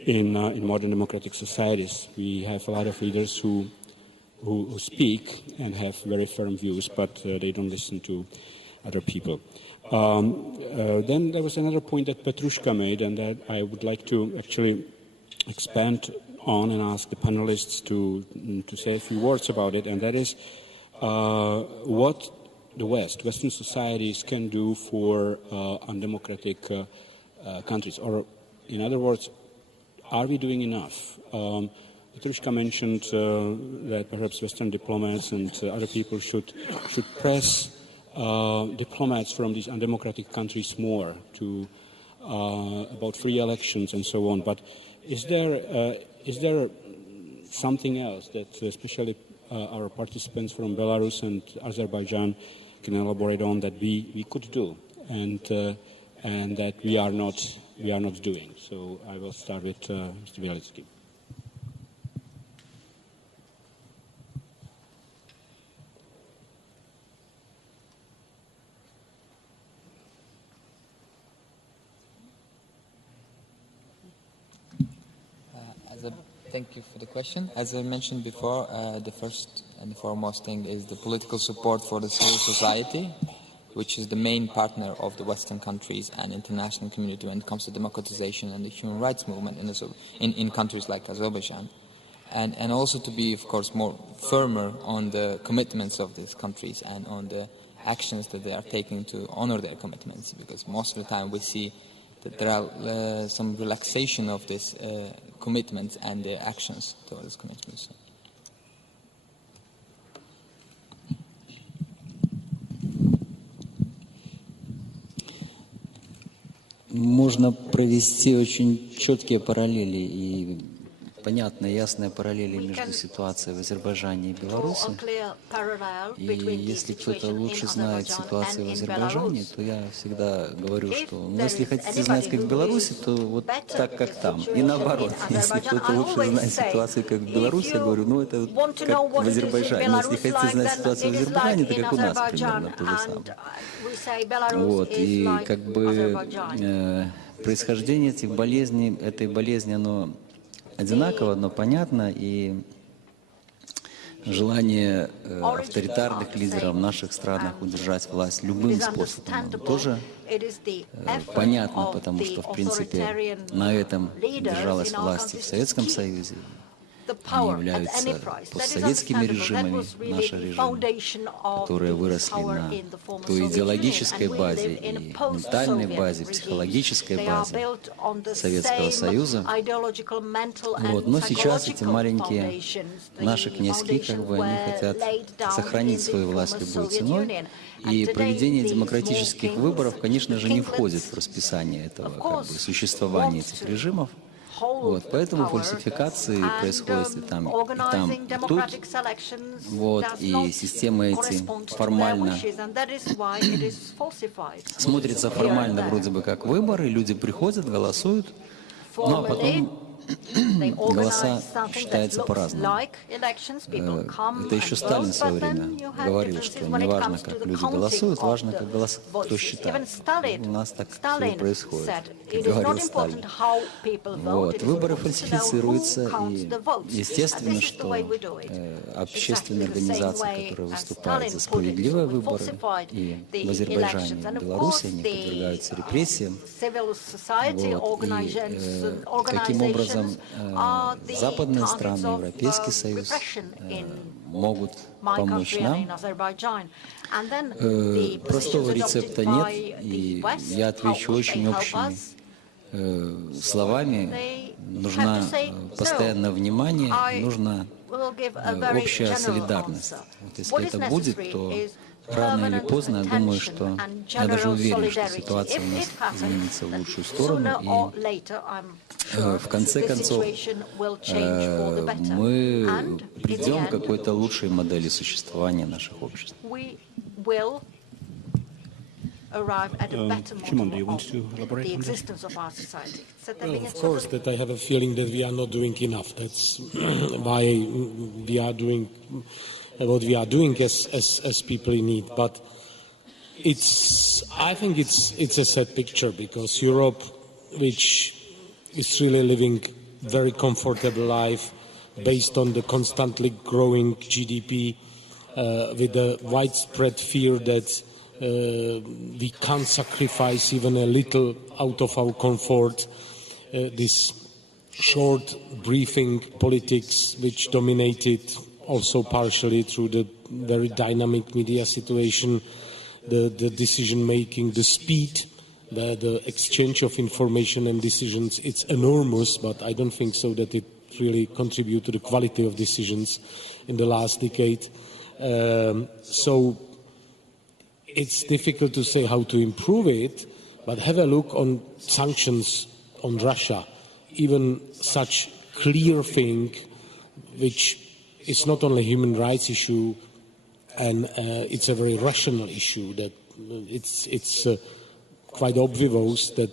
in modern democratic societies. We have a lot of leaders who speak and have very firm views, but they don't listen to other people. Then there was another point that Petruška made, and that I would like to actually expand on and ask the panelists to say a few words about it, and that is what the Western societies can do for undemocratic countries, or in other words, are we doing enough? Petruška mentioned that perhaps Western diplomats and other people should press diplomats from these undemocratic countries more to about free elections and so on. But is there something else that especially our participants from Belarus and Azerbaijan can elaborate on that we could do and that we are not doing? So I will start with Mr. BIALIATSKI. Thank you for the question. As I mentioned before, the first and the foremost thing is the political support for the civil society, which is the main partner of the Western countries and international community when it comes to democratization and the human rights movement in countries like Azerbaijan. And also to be, of course, more firmer on the commitments of these countries and on the actions that they are taking to honor their commitments, because most of the time we see that there are some relaxation of this commitments and the actions towards commitments. Можно провести очень четкие параллели и понятные, ясные параллели между ситуацией в Азербайджане и Беларуси. И если кто-то лучше знает ситуацию в Азербайджане, то я всегда говорю, что если хотите знать, как в Беларуси, то вот так, как там. И наоборот, если кто-то лучше знает ситуацию, как в Беларуси, я говорю, ну это как в Азербайджане. Если хотите знать ситуацию в Азербайджане, то как у нас примерно то же самое. Вот, и как бы происхождение этой болезни, оно одинаково, но понятно, и желание авторитарных лидеров в наших странах удержать власть любым способом тоже понятно, потому что, в принципе, на этом держалась власть и в Советском Союзе. Они являются постсоветскими режимами, наши режимы, которые выросли на той идеологической базе и ментальной базе, психологической базе Советского Союза. Вот. Но сейчас эти маленькие наши князьки, как бы, они хотят сохранить свою власть любой ценой. И проведение демократических выборов, конечно же, не входит в расписание этого как бы существования этих режимов. Вот, поэтому фальсификации происходят и там, и тут. Вот, и системы эти формально смотрятся формально вроде бы как выборы, люди приходят, голосуют, ну а потом голоса считаются по-разному. Это еще Сталин в свое время говорил, что не важно, как люди голосуют, важно, как кто считает. У нас так все и происходит, как говорил Сталин. Вот. Выборы фальсифицируются, и естественно, что общественные организации, которые выступают за справедливые выборы, и в Азербайджане, и в Беларуси, они подвергаются репрессиям. Вот. И таким образом западные страны, Европейский Союз могут помочь нам. Простого рецепта нет, и я отвечу очень общими словами. Нужно постоянное внимание, нужна общая солидарность. Вот если это будет, то рано или поздно, я думаю, что я даже уверен, что ситуация у нас изменится в лучшую сторону, и в конце концов мы придем к какой-то лучшей модели существования наших обществ. Šimon, do you want to elaborate on this? Well, of course, that I have a feeling that we are not doing enough. That's why we are doing what we are doing as people in need. But I think it's a sad picture, because Europe, which is really living very comfortable life based on the constantly growing GDP, with the widespread fear that we can't sacrifice even a little out of our comfort, this short briefing politics which dominated also partially through the very dynamic media situation, the decision making, the speed, the exchange of information and decisions, it's enormous, but I don't think so that it really contributes to the quality of decisions in the last decade. So it's difficult to say how to improve it, but have a look on sanctions on Russia. Even such clear thing, which is not only a human rights issue, and it's a very rational issue, that it's quite obvious that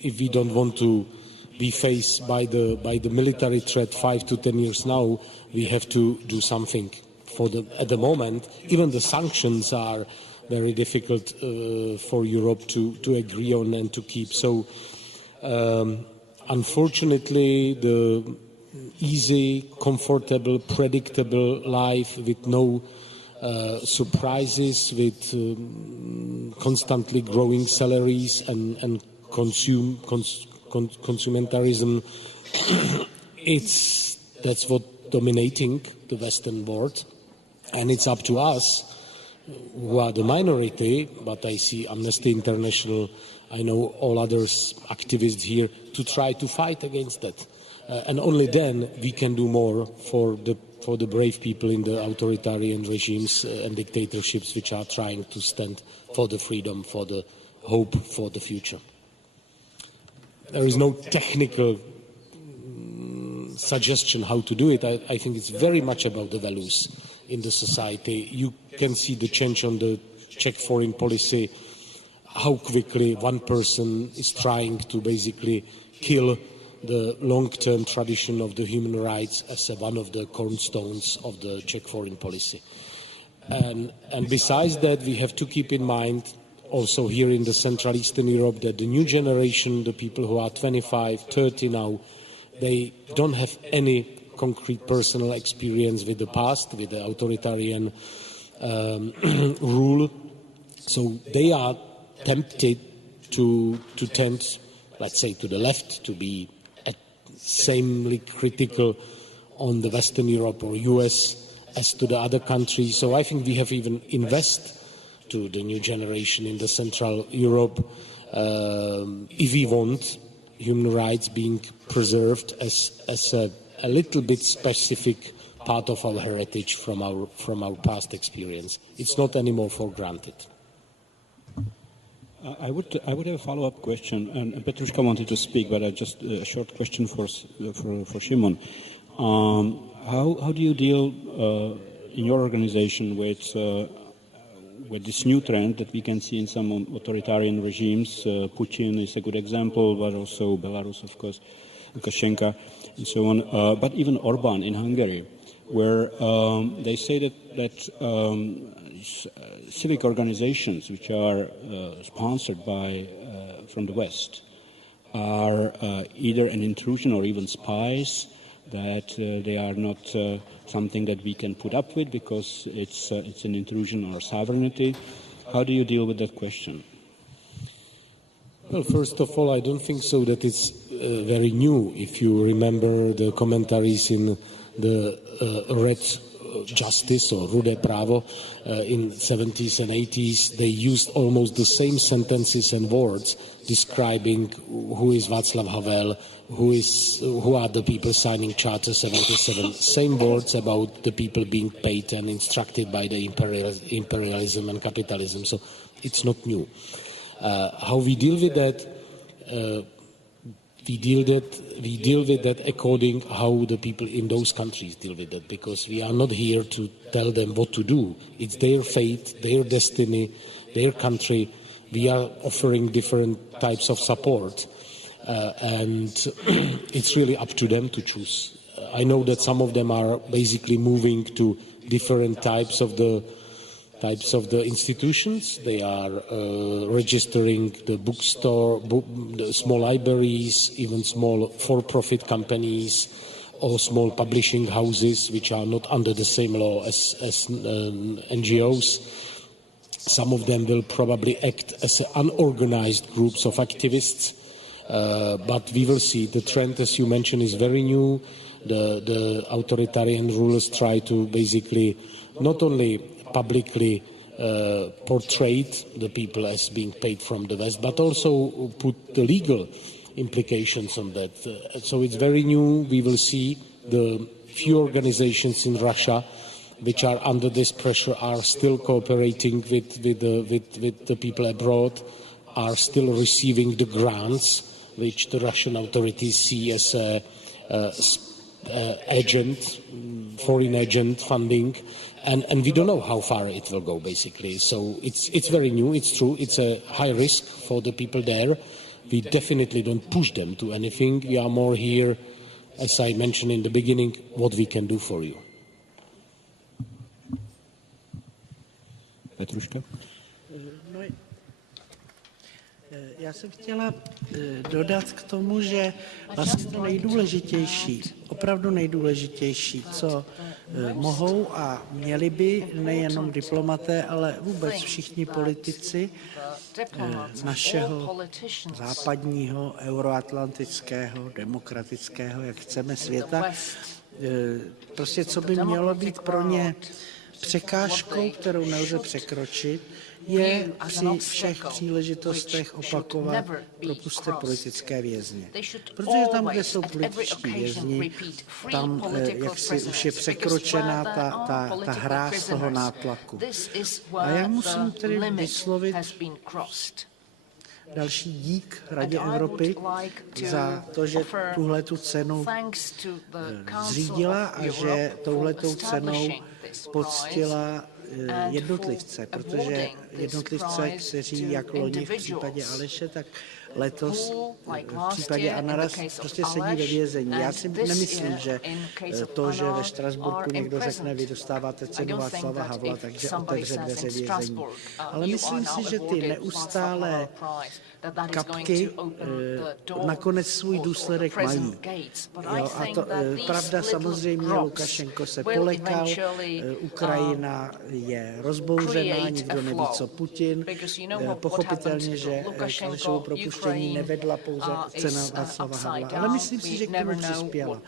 if we don't want to be faced by the military threat 5 to 10 years now, we have to do something. At the moment, even the sanctions are very difficult for Europe to agree on and to keep. So, unfortunately, the easy, comfortable, predictable life with no surprises, with constantly growing salaries and consumentarism, that's what dominating the Western world, and it's up to us, who are the minority, but I see Amnesty International, I know all others activists here, to try to fight against that. And only then we can do more for the brave people in the authoritarian regimes and dictatorships which are trying to stand for the freedom, for the hope, for the future. There is no technical suggestion how to do it. I think it's very much about the values in the society. You can see the change on the Czech foreign policy, how quickly one person is trying to basically kill the long-term tradition of the human rights as one of the cornerstones of the Czech foreign policy. And besides that, we have to keep in mind also here in the Central Eastern Europe that the new generation, the people who are 25, 30 now, they don't have any concrete personal experience with the past, with the authoritarian rule. So they are tempted to tend, let's say, to the left, to be samely critical on the Western Europe or US as to the other countries. So I think we have even invest to the new generation in the Central Europe if we want human rights being preserved as a little bit specific part of our heritage from our past experience. It's not anymore for granted. I would have a follow-up question, and Petruška wanted to speak, but just a short question for Šimon. How do you deal in your organization with this new trend that we can see in some authoritarian regimes? Putin is a good example, but also Belarus, of course, Lukashenko, and so on. But even Orban in Hungary, where they say that civic organizations which are sponsored from the West are either an intrusion or even spies, that they are not something that we can put up with because it's an intrusion on our sovereignty. How do you deal with that question? Well, first of all, I don't think so that it's very new. If you remember the commentaries in the Red Justice or Rude Právo in 70s and 80s, they used almost the same sentences and words describing who is Václav Havel, who are the people signing Charter 77. Same words about the people being paid and instructed by the imperialism and capitalism. So it's not new. How we deal with that? We deal with that according how the people in those countries deal with that, because we are not here to tell them what to do. It's their fate, their destiny, their country. We are offering different types of support, and it's really up to them to choose. I know that some of them are basically moving to different types of the institutions. They are registering the bookstore, the small libraries, even small for-profit companies or small publishing houses which are not under the same law as NGOs. Some of them will probably act as unorganized groups of activists, but we will see. The trend, as you mentioned, is very new. The authoritarian rulers try to basically not only publicly portrayed the people as being paid from the West, but also put the legal implications on that. So it's very new. We will see the few organizations in Russia which are under this pressure are still cooperating with the people abroad, are still receiving the grants which the Russian authorities see as foreign agent funding. And we don't know how far it will go, basically. So it's very new, it's true. It's a high risk for the people there. We definitely don't push them to anything. We are more here, as I mentioned in the beginning, what we can do for you. Petruška? Já jsem chtěla dodat k tomu, že vlastně nejdůležitější, opravdu nejdůležitější, co mohou a měli by nejenom diplomaté, ale vůbec všichni politici našeho západního, euroatlantického, demokratického, jak chceme, světa, prostě co by mělo být pro ně překážkou, kterou nelze překročit, je při všech příležitostech opakovat propusťte politické vězně. Protože tam, kde jsou političtí vězni, tam jaksi už je překročená ta hra z toho nátlaku. A já musím tedy vyslovit další dík Radě Evropy za to, že tuhletu cenu zřídila a že touhletou cenou poctila jednotlivce, protože jednotlivce, kteří jak loni v případě Aleše, tak letos v případě Anara prostě sedí ve vězení. Já si nemyslím, že to, že ve Štrasburku někdo řekne, vy dostáváte cenu Václava Havla, takže otevře dveře vězení. Ale myslím si, že ty neustálé kapky nakonec svůj důsledek mají. Jo, a to pravda, samozřejmě Lukašenko se polekal, Ukrajina je rozbouřená, nikdo neví, co Putin. Pochopitelně, že k Alešovu propuštění opatření nevedla pouze cena Václava Havla, ale myslím si, že k tomu přispěla.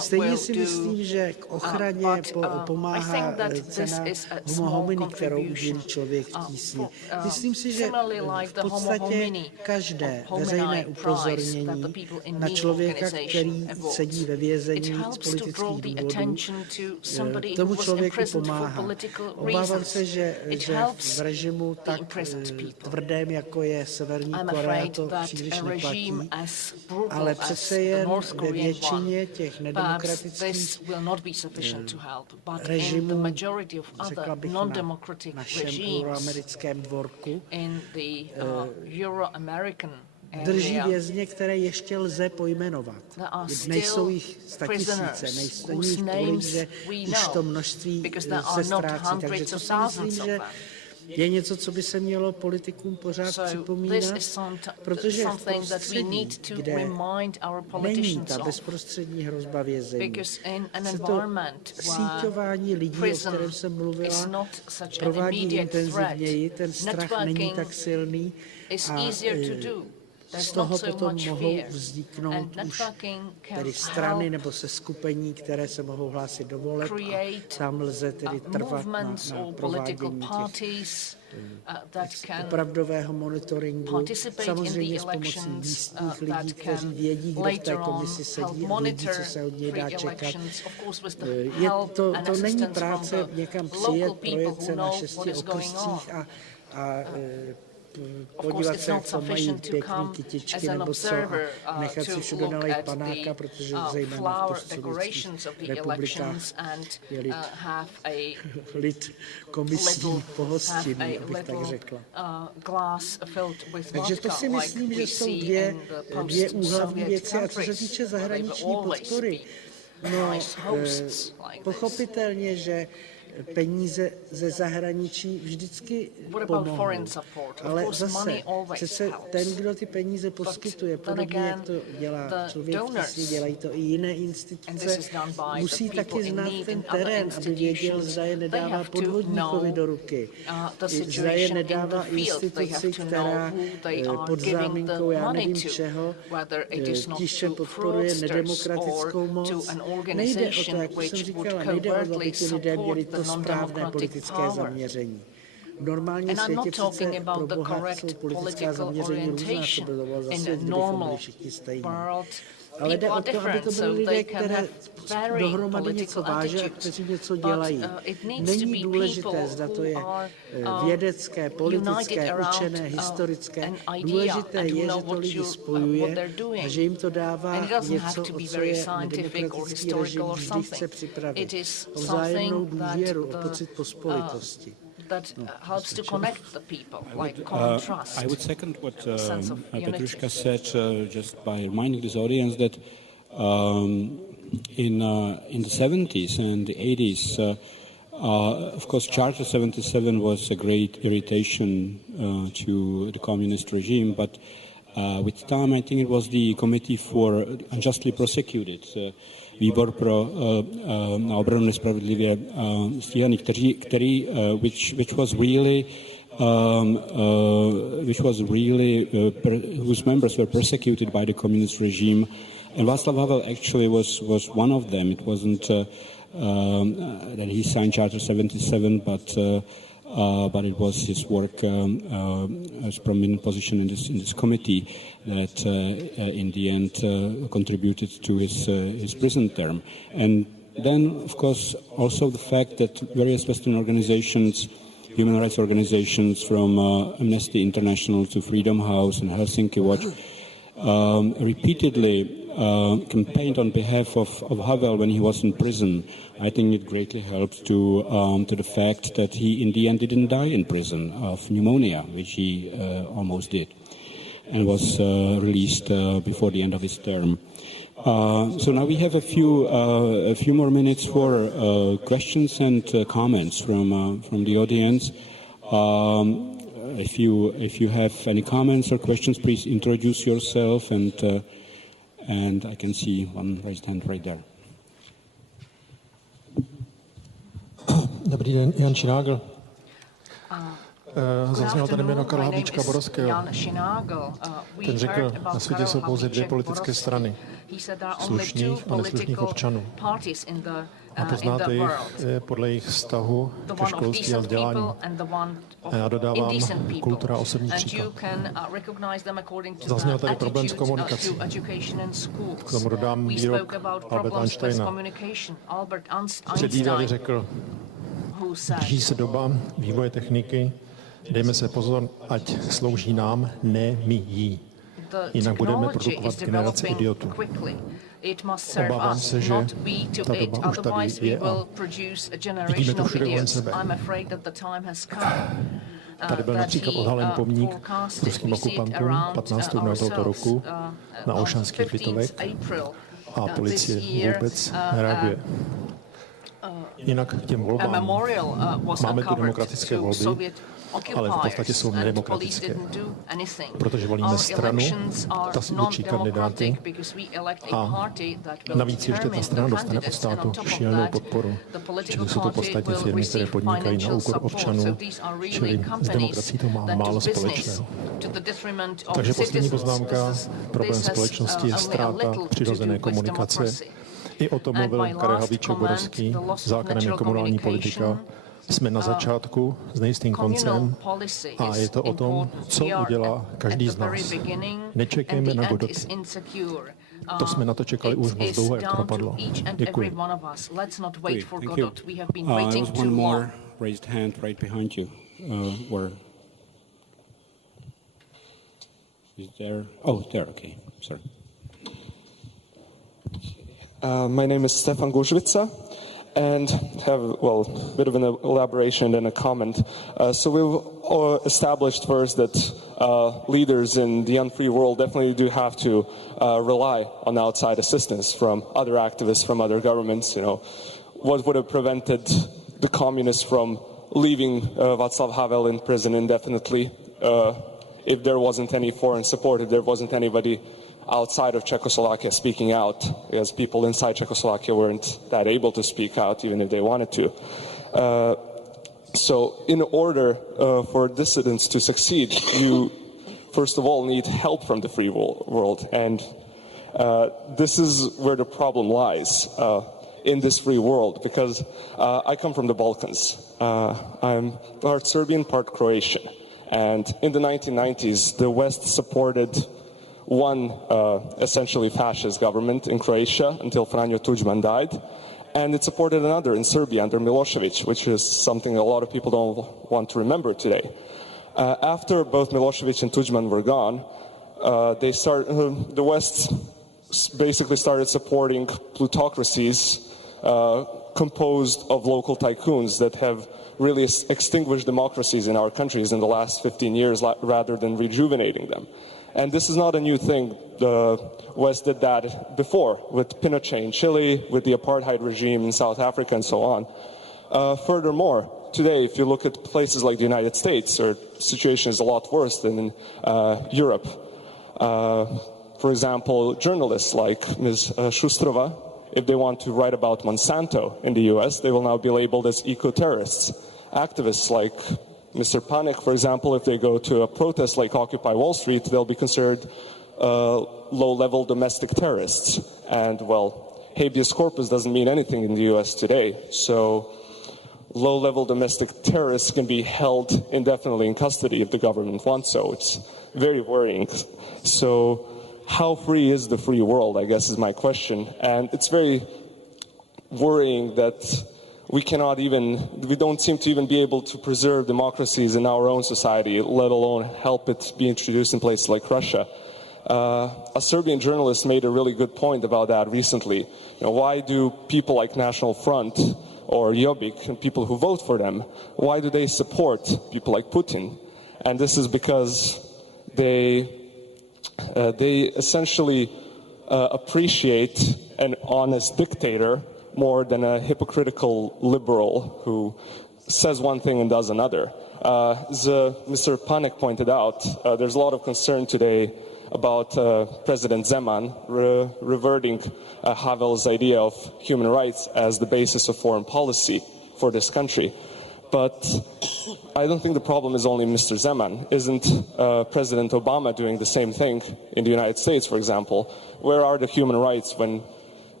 Stejně si myslím, že k ochraně pomáhá cena homo homini, kterou udílí člověk v tísni. Myslím si, že v podstatě každé veřejné upozornění na člověka, který sedí ve vězení z politických důvodů, tomu člověku pomáhá. Obávám se, že v režimu tak tvrdém, jako je Severní Korea, to příliš neplatí, ale přece jen ve většině těch nedemokratických režimů, řekla bych na našem euroamerickém dvorku, drží vězně, které ještě lze pojmenovat. Nejsou jich statisíce, není jich tolik, že už to množství se ztrácí. Takže to si myslím, že je něco, co by se mělo politikům pořád připomínat, protože v prostředí, kde není ta bezprostřední hrozba vězení, se to síťování lidí, o kterém jsem mluvila, provádí intenzivněji, ten strach není tak silný a z toho potom mohou vzniknout už tedy strany nebo seskupení, které se mohou hlásit do voleb a tam lze tedy trvat na provádění těch opravdového monitoringu, samozřejmě s pomocí místních lidí, kteří vědí, kdo v té komisi sedí a vědí, co se od něj dá čekat. To není práce někam přijet, projet se na 6 okrscích a podívat se, jak to mají pěkný kytičky nebo co a nechat si všude nalejt panáka, protože zejména v postsovětských republikách je lid komisí pohostinný, abych tak řekla. Takže to si myslím, že jsou dvě úhlavní věci. A co se týče zahraniční podpory, no pochopitelně, že peníze ze zahraničí vždycky pomohou. Ale zase, přece ten, kdo ty peníze poskytuje, podobně jak to dělá člověk, vlastně dělají to i jiné instituce, musí taky znát ten terén, aby věděl, zda je nedává podvodníkovi do ruky. Zda je nedává instituci, která pod záminkou já nevím čeho tiše podporuje nedemokratickou moc. Nejde o to, jak už jsem říkala, nejde o to, aby ti lidé měli to správné politické zaměření. V normálním světě přece pro Boha jsou politická zaměření různá, to by to bylo zase, kdybychom byli všichni stejní. Ale jde o to, aby to byli lidé, které dohromady něco váží a kteří něco dělají. Není důležité, zda to je vědecké, politické, učené, historické. Důležité je, že to lidi spojuje a že jim to dává něco, o co je nedemokratický režim vždy chce připravit. O vzájemnou důvěru, o pocit pospolitosti. That helps to connect the people, like common trust. I would second what Petruška said, just by reminding this audience that in the 70s and the 80s, of course, Charter 77 was a great irritation to the communist regime, but with time, I think it was the Committee for Unjustly Prosecuted, výbor pro obranu nespravedlivě stíhaných, which was really whose members were persecuted by the communist regime, and Václav Havel actually was one of them. It wasn't that he signed Charter 77, but it was his work as prominent position in this committee that in the end contributed to his prison term. And then, of course, also the fact that various Western organizations, human rights organizations, from Amnesty International to Freedom House and Helsinki Watch, repeatedly campaigned on behalf of Havel when he was in prison. I think it greatly helped to the fact that he in the end didn't die in prison of pneumonia, which he almost did, and was released before the end of his term. So now we have a few more minutes for questions and comments from the audience. If you have any comments or questions, please introduce yourself, and I can see one raised hand right there. Dobrý den, Jan Šinágl. Zaznělo tady jméno Karla Havlíčka Borovského. Jan Šinágl Ten řekl, na světě jsou pouze dvě politické strany, slušných a neslušných občanů. A poznáte jich podle jejich vztahu ke školství a vzdělání. A já dodávám kultura a osobní příklad. Zazněl tady problém s komunikací. K tomu dodám výrok Alberta Einsteina. Předvídavě řekl, blíží se doba vývoje techniky, dejme se pozor, ať slouží nám, ne my jí. Jinak budeme produkovat generaci idiotů. Obávám se, že ta doba už tady je a vidíme to všude kolem sebe. Tady byl například odhalen pomník ruským okupantům 15. dubna tohoto roku na Olšanských hřbitovech a policie vůbec nereaguje. Jinak k těm volbám máme tu demokratické volby, ale v podstatě jsou nedemokratické, protože volíme stranu, ta si určí kandidáty a navíc ještě ta strana dostane od státu šílenou podporu. Čili jsou to v podstatě firmy, které podnikají na úkor občanů, čili s demokracií to má málo společného. Takže poslední poznámka, problém společnosti je ztráta přirozené komunikace. I o tom mluvil Karel Havlíček-Borovský, základem je komunální politika. Jsme na začátku s nejistým koncem a je to o tom, co udělá každý z nás. Nečekejme na Godoty. To jsme na to čekali už moc dlouho, jak to dopadlo. Děkuji. One more raised hand right behind you. Where is there? Oh, there. Okay. Sorry. My name is Stefan Gužvica, and have, well, a bit of an elaboration and a comment. So we've established first that leaders in the unfree world definitely do have to rely on outside assistance from other activists, from other governments. You know, what would have prevented the communists from leaving Václav Havel in prison indefinitely if there wasn't any foreign support, if there wasn't anybody outside of Czechoslovakia speaking out, because people inside Czechoslovakia weren't that able to speak out even if they wanted to. So in order for dissidents to succeed, you first of all need help from the free world, and this is where the problem lies in this free world, because I come from the Balkans. I'm part Serbian, part Croatian, and in the 1990s the West supported one essentially fascist government in Croatia until Franjo Tuđman died, and it supported another in Serbia under Milosevic, which is something a lot of people don't want to remember today. After both Milosevic and Tuđman were gone, the West basically started supporting plutocracies composed of local tycoons that have really extinguished democracies in our countries in the last 15 years rather than rejuvenating them. And this is not a new thing. The West did that before with Pinochet in Chile, with the apartheid regime in South Africa, and so on. Furthermore, today, if you look at places like the United States, the situation is a lot worse than in Europe. For example, journalists like Ms. ŠUSTROVÁ, if they want to write about Monsanto in the US, they will now be labeled as eco-terrorists. Activists like Mr. PÁNEK, for example, if they go to a protest like Occupy Wall Street, they'll be considered low-level domestic terrorists. And, well, habeas corpus doesn't mean anything in the US today. So low-level domestic terrorists can be held indefinitely in custody if the government wants so. It's very worrying. So how free is the free world, I guess, is my question. And it's very worrying that we don't seem to even be able to preserve democracies in our own society, let alone help it be introduced in places like Russia. A Serbian journalist made a really good point about that recently. You know, why do people like National Front or Jobbik, and people who vote for them, why do they support people like Putin? And this is because they essentially appreciate an honest dictator more than a hypocritical liberal who says one thing and does another. As Mr. PÁNEK pointed out, there's a lot of concern today about President Zeman reverting Havel's idea of human rights as the basis of foreign policy for this country. But I don't think the problem is only Mr. Zeman. Isn't President Obama doing the same thing in the United States, for example? Where are the human rights when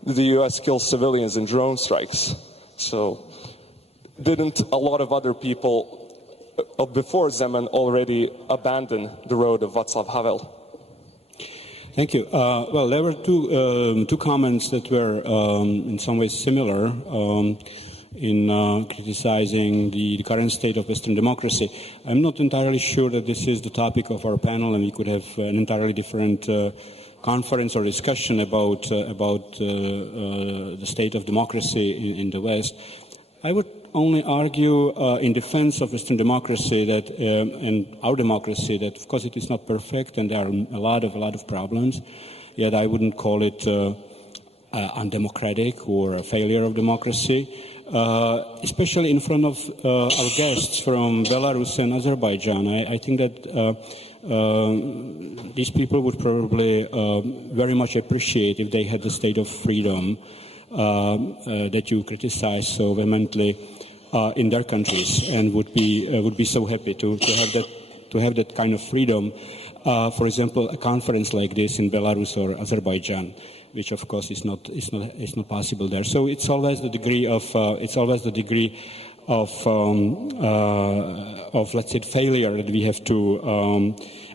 the US kills civilians in drone strikes? So didn't a lot of other people before Zeman already abandon the road of Václav Havel? Thank you. Well, there were two comments that were in some ways similar in criticizing the current state of Western democracy. I'm not entirely sure that this is the topic of our panel, and we could have an entirely different conference or discussion about the state of democracy in the West. I would only argue in defense of Western democracy that, and our democracy, that of course it is not perfect and there are a lot of problems, yet I wouldn't call it undemocratic or a failure of democracy, especially in front of our guests from Belarus and Azerbaijan. I think that these people would probably very much appreciate if they had the state of freedom that you criticize so vehemently in their countries, and would be so happy to have that kind of freedom. For example, a conference like this in Belarus or Azerbaijan, which of course is not possible there. So it's always the degree of let's say failure that we have to.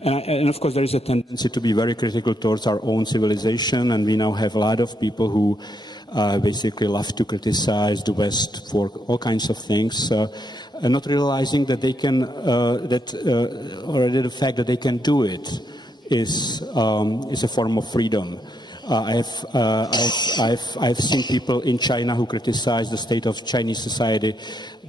And of course, there is a tendency to be very critical towards our own civilization, and we now have a lot of people who basically love to criticize the West for all kinds of things, and not realizing that they can, already the fact that they can do it is a form of freedom. I've seen people in China who criticize the state of Chinese society,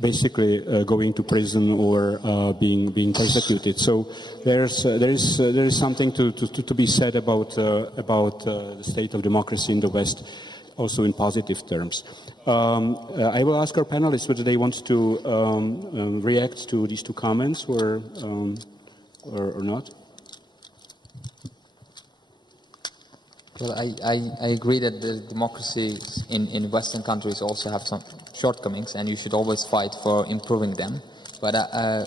basically going to prison or being persecuted. So there is something to be said about the state of democracy in the West, also in positive terms. I will ask our panelists whether they want to react to these two comments or not. Well, I agree that the democracies in Western countries also have some shortcomings, and you should always fight for improving them. But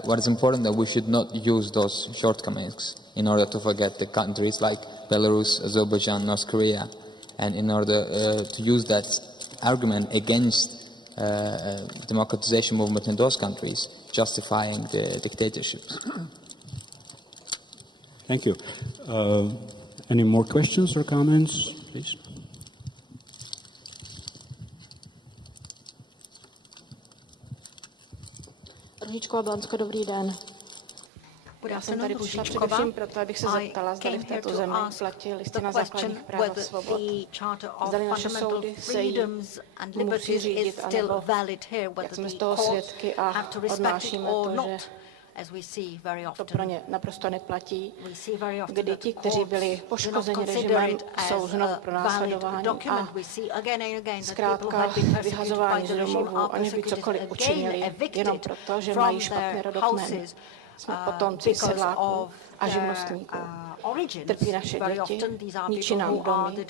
what is important that we should not use those shortcomings in order to forget the countries like Belarus, Azerbaijan, North Korea, and in order to use that argument against democratization movement in those countries, justifying the dictatorships. Thank you. Any more questions or comments, please? Rodičko a Blansko, dobrý den. Já jsem tady přišla především proto, abych se zeptala, zda v této zemi platí listina základních práv a svobod. Zdali naše soudy se jí musí řídit, anebo jak jsme z toho svědky a odnášíme to, že to pro ně naprosto neplatí, kdy ti, kteří byli poškozeni režimem, jsou znovu pronásledováni a zkrátka vyhazováni z domovů, aniž by cokoliv učinili, jenom proto, že mají špatné rodokmen. Jsme potomci sedláků a živnostníků. Trpí naše děti, ničí nám domy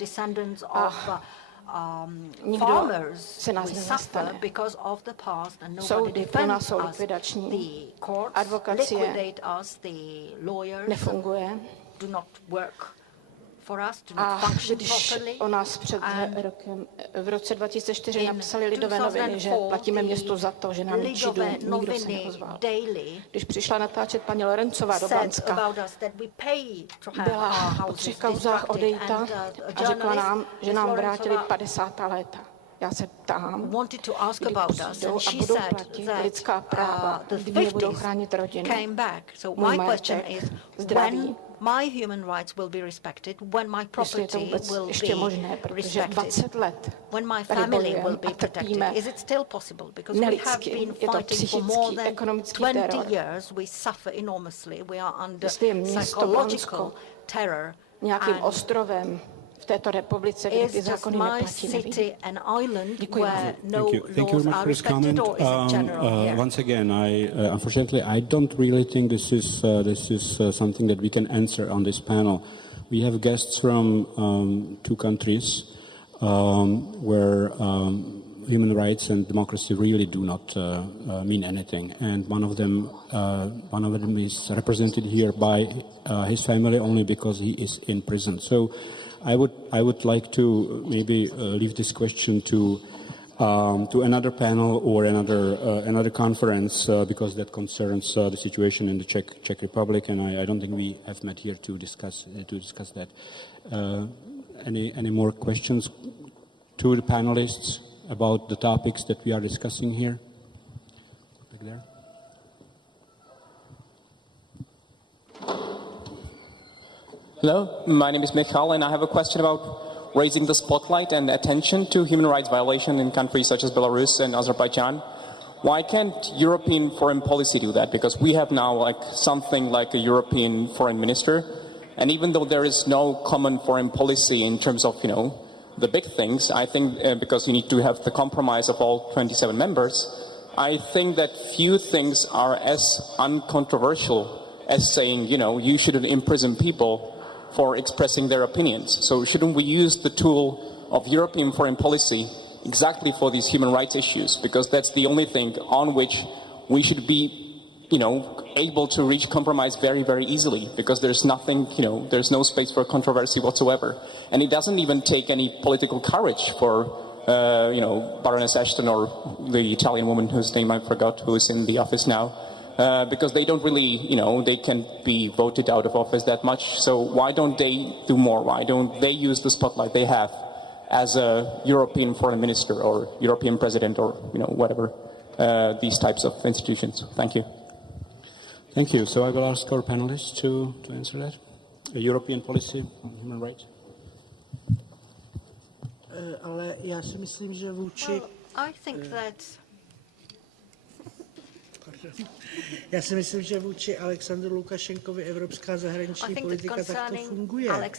a nikdo se nás nezastane. Soudy pro nás jsou likvidační, advokacie nefunguje. A když o nás před rokem, v roce 2004 napsali Lidové noviny, že platíme městu za to, že nám ničí dům, nikdo se neozval. Když přišla natáčet paní Lorencová do Banska, byla po 3 kauzách odejita a řekla nám, že nám vrátili 50. léta. Já se ptám, kdy přijdou a budou platit lidská práva, kdy mě budou chránit rodiny, můj majetek, zdraví. My human rights will be respected, when my property will be respected, when my family will be protected. Is it still possible? Because we have been fighting for more than 20 years, we suffer enormously, we are under psychological terror. Nějakým ostrovem v této republice, kde ty zákony neplatí, nevím. Děkuji vám. Thank you very much for this comment. Once again, unfortunately, I don't really think this is something that we can answer on this panel. We have guests from 2 countries where human rights and democracy really do not mean anything. And one of them is represented here by his family only because he is in prison. So I would like to maybe leave this question to another panel or another conference because that concerns the situation in the Czech Republic, and I don't think we have met here to discuss that. Any more questions to the panelists about the topics that we are discussing here? Back there. Hello, my name is Michal, and I have a question about raising the spotlight and attention to human rights violation in countries such as Belarus and Azerbaijan. Why can't European foreign policy do that? Because we have now something like a European foreign minister, and even though there is no common foreign policy in terms of, the big things, I think because you need to have the compromise of all 27 members, I think that few things are as uncontroversial as saying, you shouldn't imprison people for expressing their opinions. So shouldn't we use the tool of European foreign policy exactly for these human rights issues? Because that's the only thing on which we should be, able to reach compromise very, very easily, because there's nothing, there's no space for controversy whatsoever. And it doesn't even take any political courage for, Baroness Ashton or the Italian woman whose name I forgot, who is in the office now, because they don't really, they can't be voted out of office that much. So why don't they do more? Why don't they use the spotlight they have as a European foreign minister or European president or, whatever, these types of institutions? Thank you. Thank you. So I will ask our panelists to answer that. A European policy on human rights. Ale já si myslím, že vůči... I think that... Já si myslím, že vůči Alexandru Lukašenkovi evropská zahraniční politika takto funguje.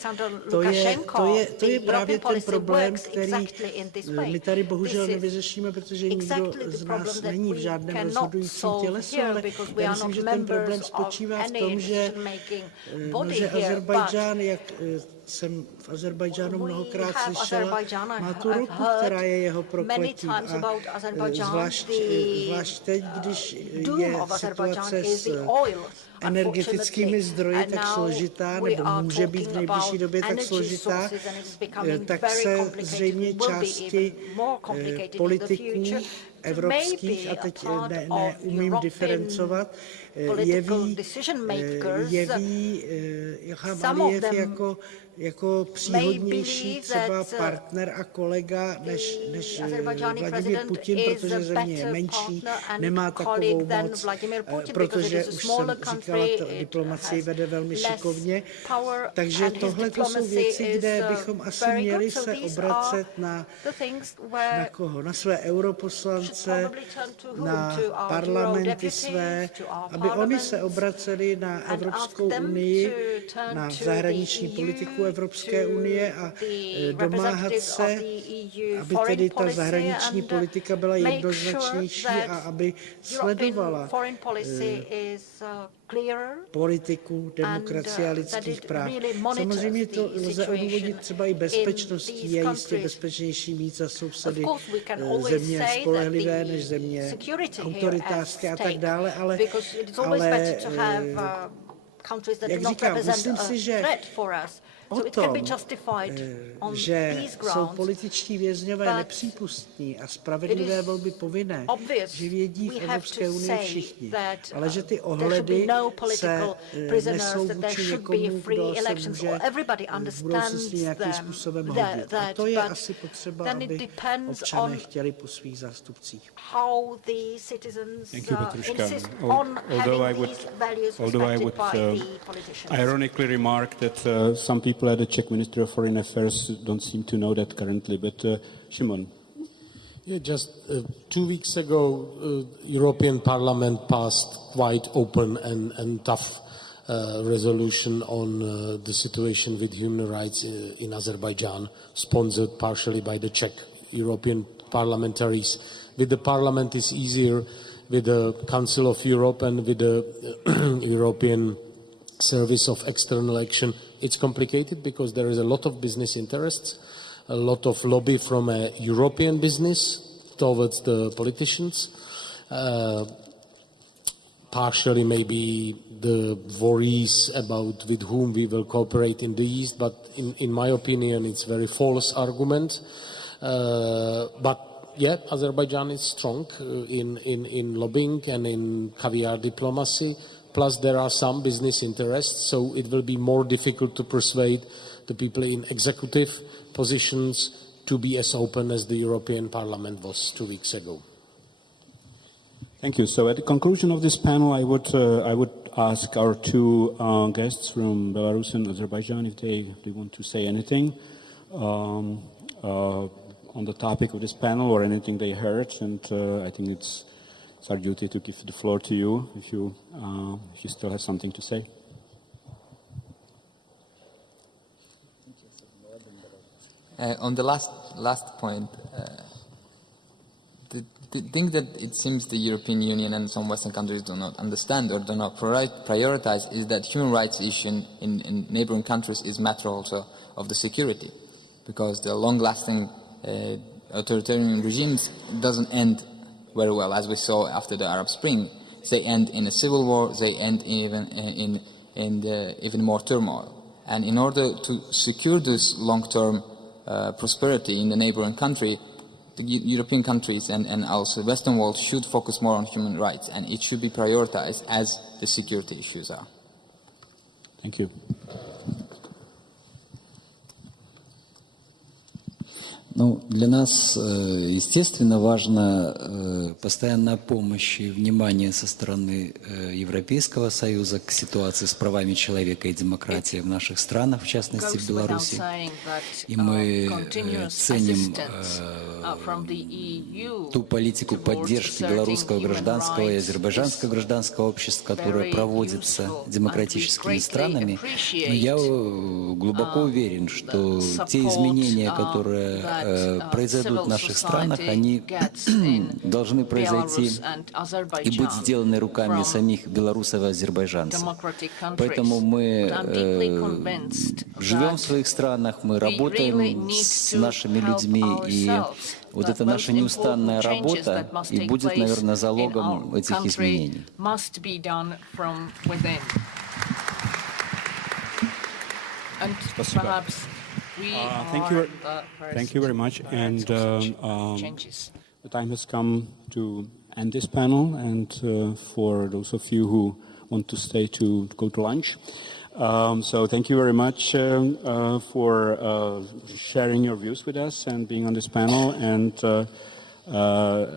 To je právě ten problém, který my tady bohužel nevyřešíme, protože nikdo z nás není v žádném rozhodujícím tělesu, ale já myslím, že ten problém spočívá v tom, že Azerbajdžán, jak jsem v Azerbajdžánu mnohokrát slyšela, má tu ropu, která je jeho prokletím. A zvlášť teď, když je situace s energetickými zdroji tak složitá, nebo může být v nejbližší době tak složitá, tak se zřejmě části politiků evropských, a teď neumím diferencovat, jeví Ilham Alijev jako příhodnější třeba partner a kolega než Vladimír Putin, protože země je menší, nemá takovou moc, protože už jsem říkala, diplomacii vede velmi šikovně. Takže tohle to jsou věci, kde bychom asi měli se obracet na koho? Na své europoslance, na parlamenty své, aby oni se obraceli na Evropskou unii, na zahraniční politiku Evropské unie a domáhat se, aby tedy ta zahraniční politika byla jednoznačnější a aby sledovala politiku demokracie a lidských práv. Samozřejmě to lze odůvodnit třeba i bezpečností. Je jistě bezpečnější mít za sousedy země spolehlivé než země autoritářské a tak dále, ale jak říkám, myslím si, že o tom, že jsou političtí vězňové nepřípustní a spravedlivé volby povinné, že vědí v Evropské unii všichni, ale že ty ohledy se nesou vůči někomu, kdo se může v budoucnosti nějakým způsobem hodit. A to je asi potřeba, aby občané chtěli po svých zástupcích. Thank you, Petruška. Although I would ironically remark that some people at the Czech Ministry of Foreign Affairs don't seem to know that currently, but Šimon. Yeah, just 2 weeks ago, European Parliament passed quite open and tough resolution on the situation with human rights in Azerbaijan, sponsored partially by the Czech European parliamentaries. With the Parliament, it's easier. With the Council of Europe and with the European Service of External Action, it's complicated because there is a lot of business interests, a lot of lobby from a European business, towards the politicians. Partially maybe the worries about with whom we will cooperate in the East, but in my opinion it's a very false argument. But yeah, Azerbaijan is strong in lobbying and in caviar diplomacy. Plus there are some business interests, so it will be more difficult to persuade the people in executive positions to be as open as the European Parliament was 2 weeks ago. Thank you. So at the conclusion of this panel, I would ask our two guests from Belarus and Azerbaijan if they want to say anything on the topic of this panel or anything they heard. And I think it's our duty to give the floor to you if you still have something to say. On the last point, the thing that it seems the European Union and some Western countries do not understand or do not prioritize is that human rights issue in neighboring countries is matter also of the security, because the long-lasting authoritarian regimes doesn't end very well, as we saw after the Arab Spring. They end in a civil war, they end even even more turmoil. And in order to secure this long-term prosperity in the neighboring country, the European countries and also the Western world should focus more on human rights, and it should be prioritized as the security issues are. Thank you. Ну, для нас, естественно, важна постоянная помощь и внимание со стороны Европейского Союза к ситуации с правами человека и демократией в наших странах, в частности в Беларуси. И мы ценим ту политику поддержки белорусского гражданского и азербайджанского гражданского общества, которая проводится демократическими странами. Но я глубоко уверен, что те изменения, которые произойдут в наших странах, они должны произойти и быть сделаны руками самих белорусов и азербайджанцев. Поэтому мы живем в своих странах, мы работаем с нашими людьми, и вот эта наша неустанная работа и будет, наверное, залогом этих изменений. Спасибо. Thank you very much. And the time has come to end this panel, and for those of you who want to stay to go to lunch. So thank you very much for sharing your views with us and being on this panel. And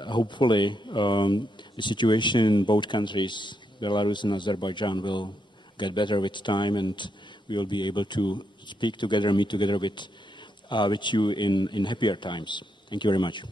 hopefully the situation in both countries, Belarus and Azerbaijan, will get better with time, and we will be able to speak together, meet together with you in happier times. Thank you very much.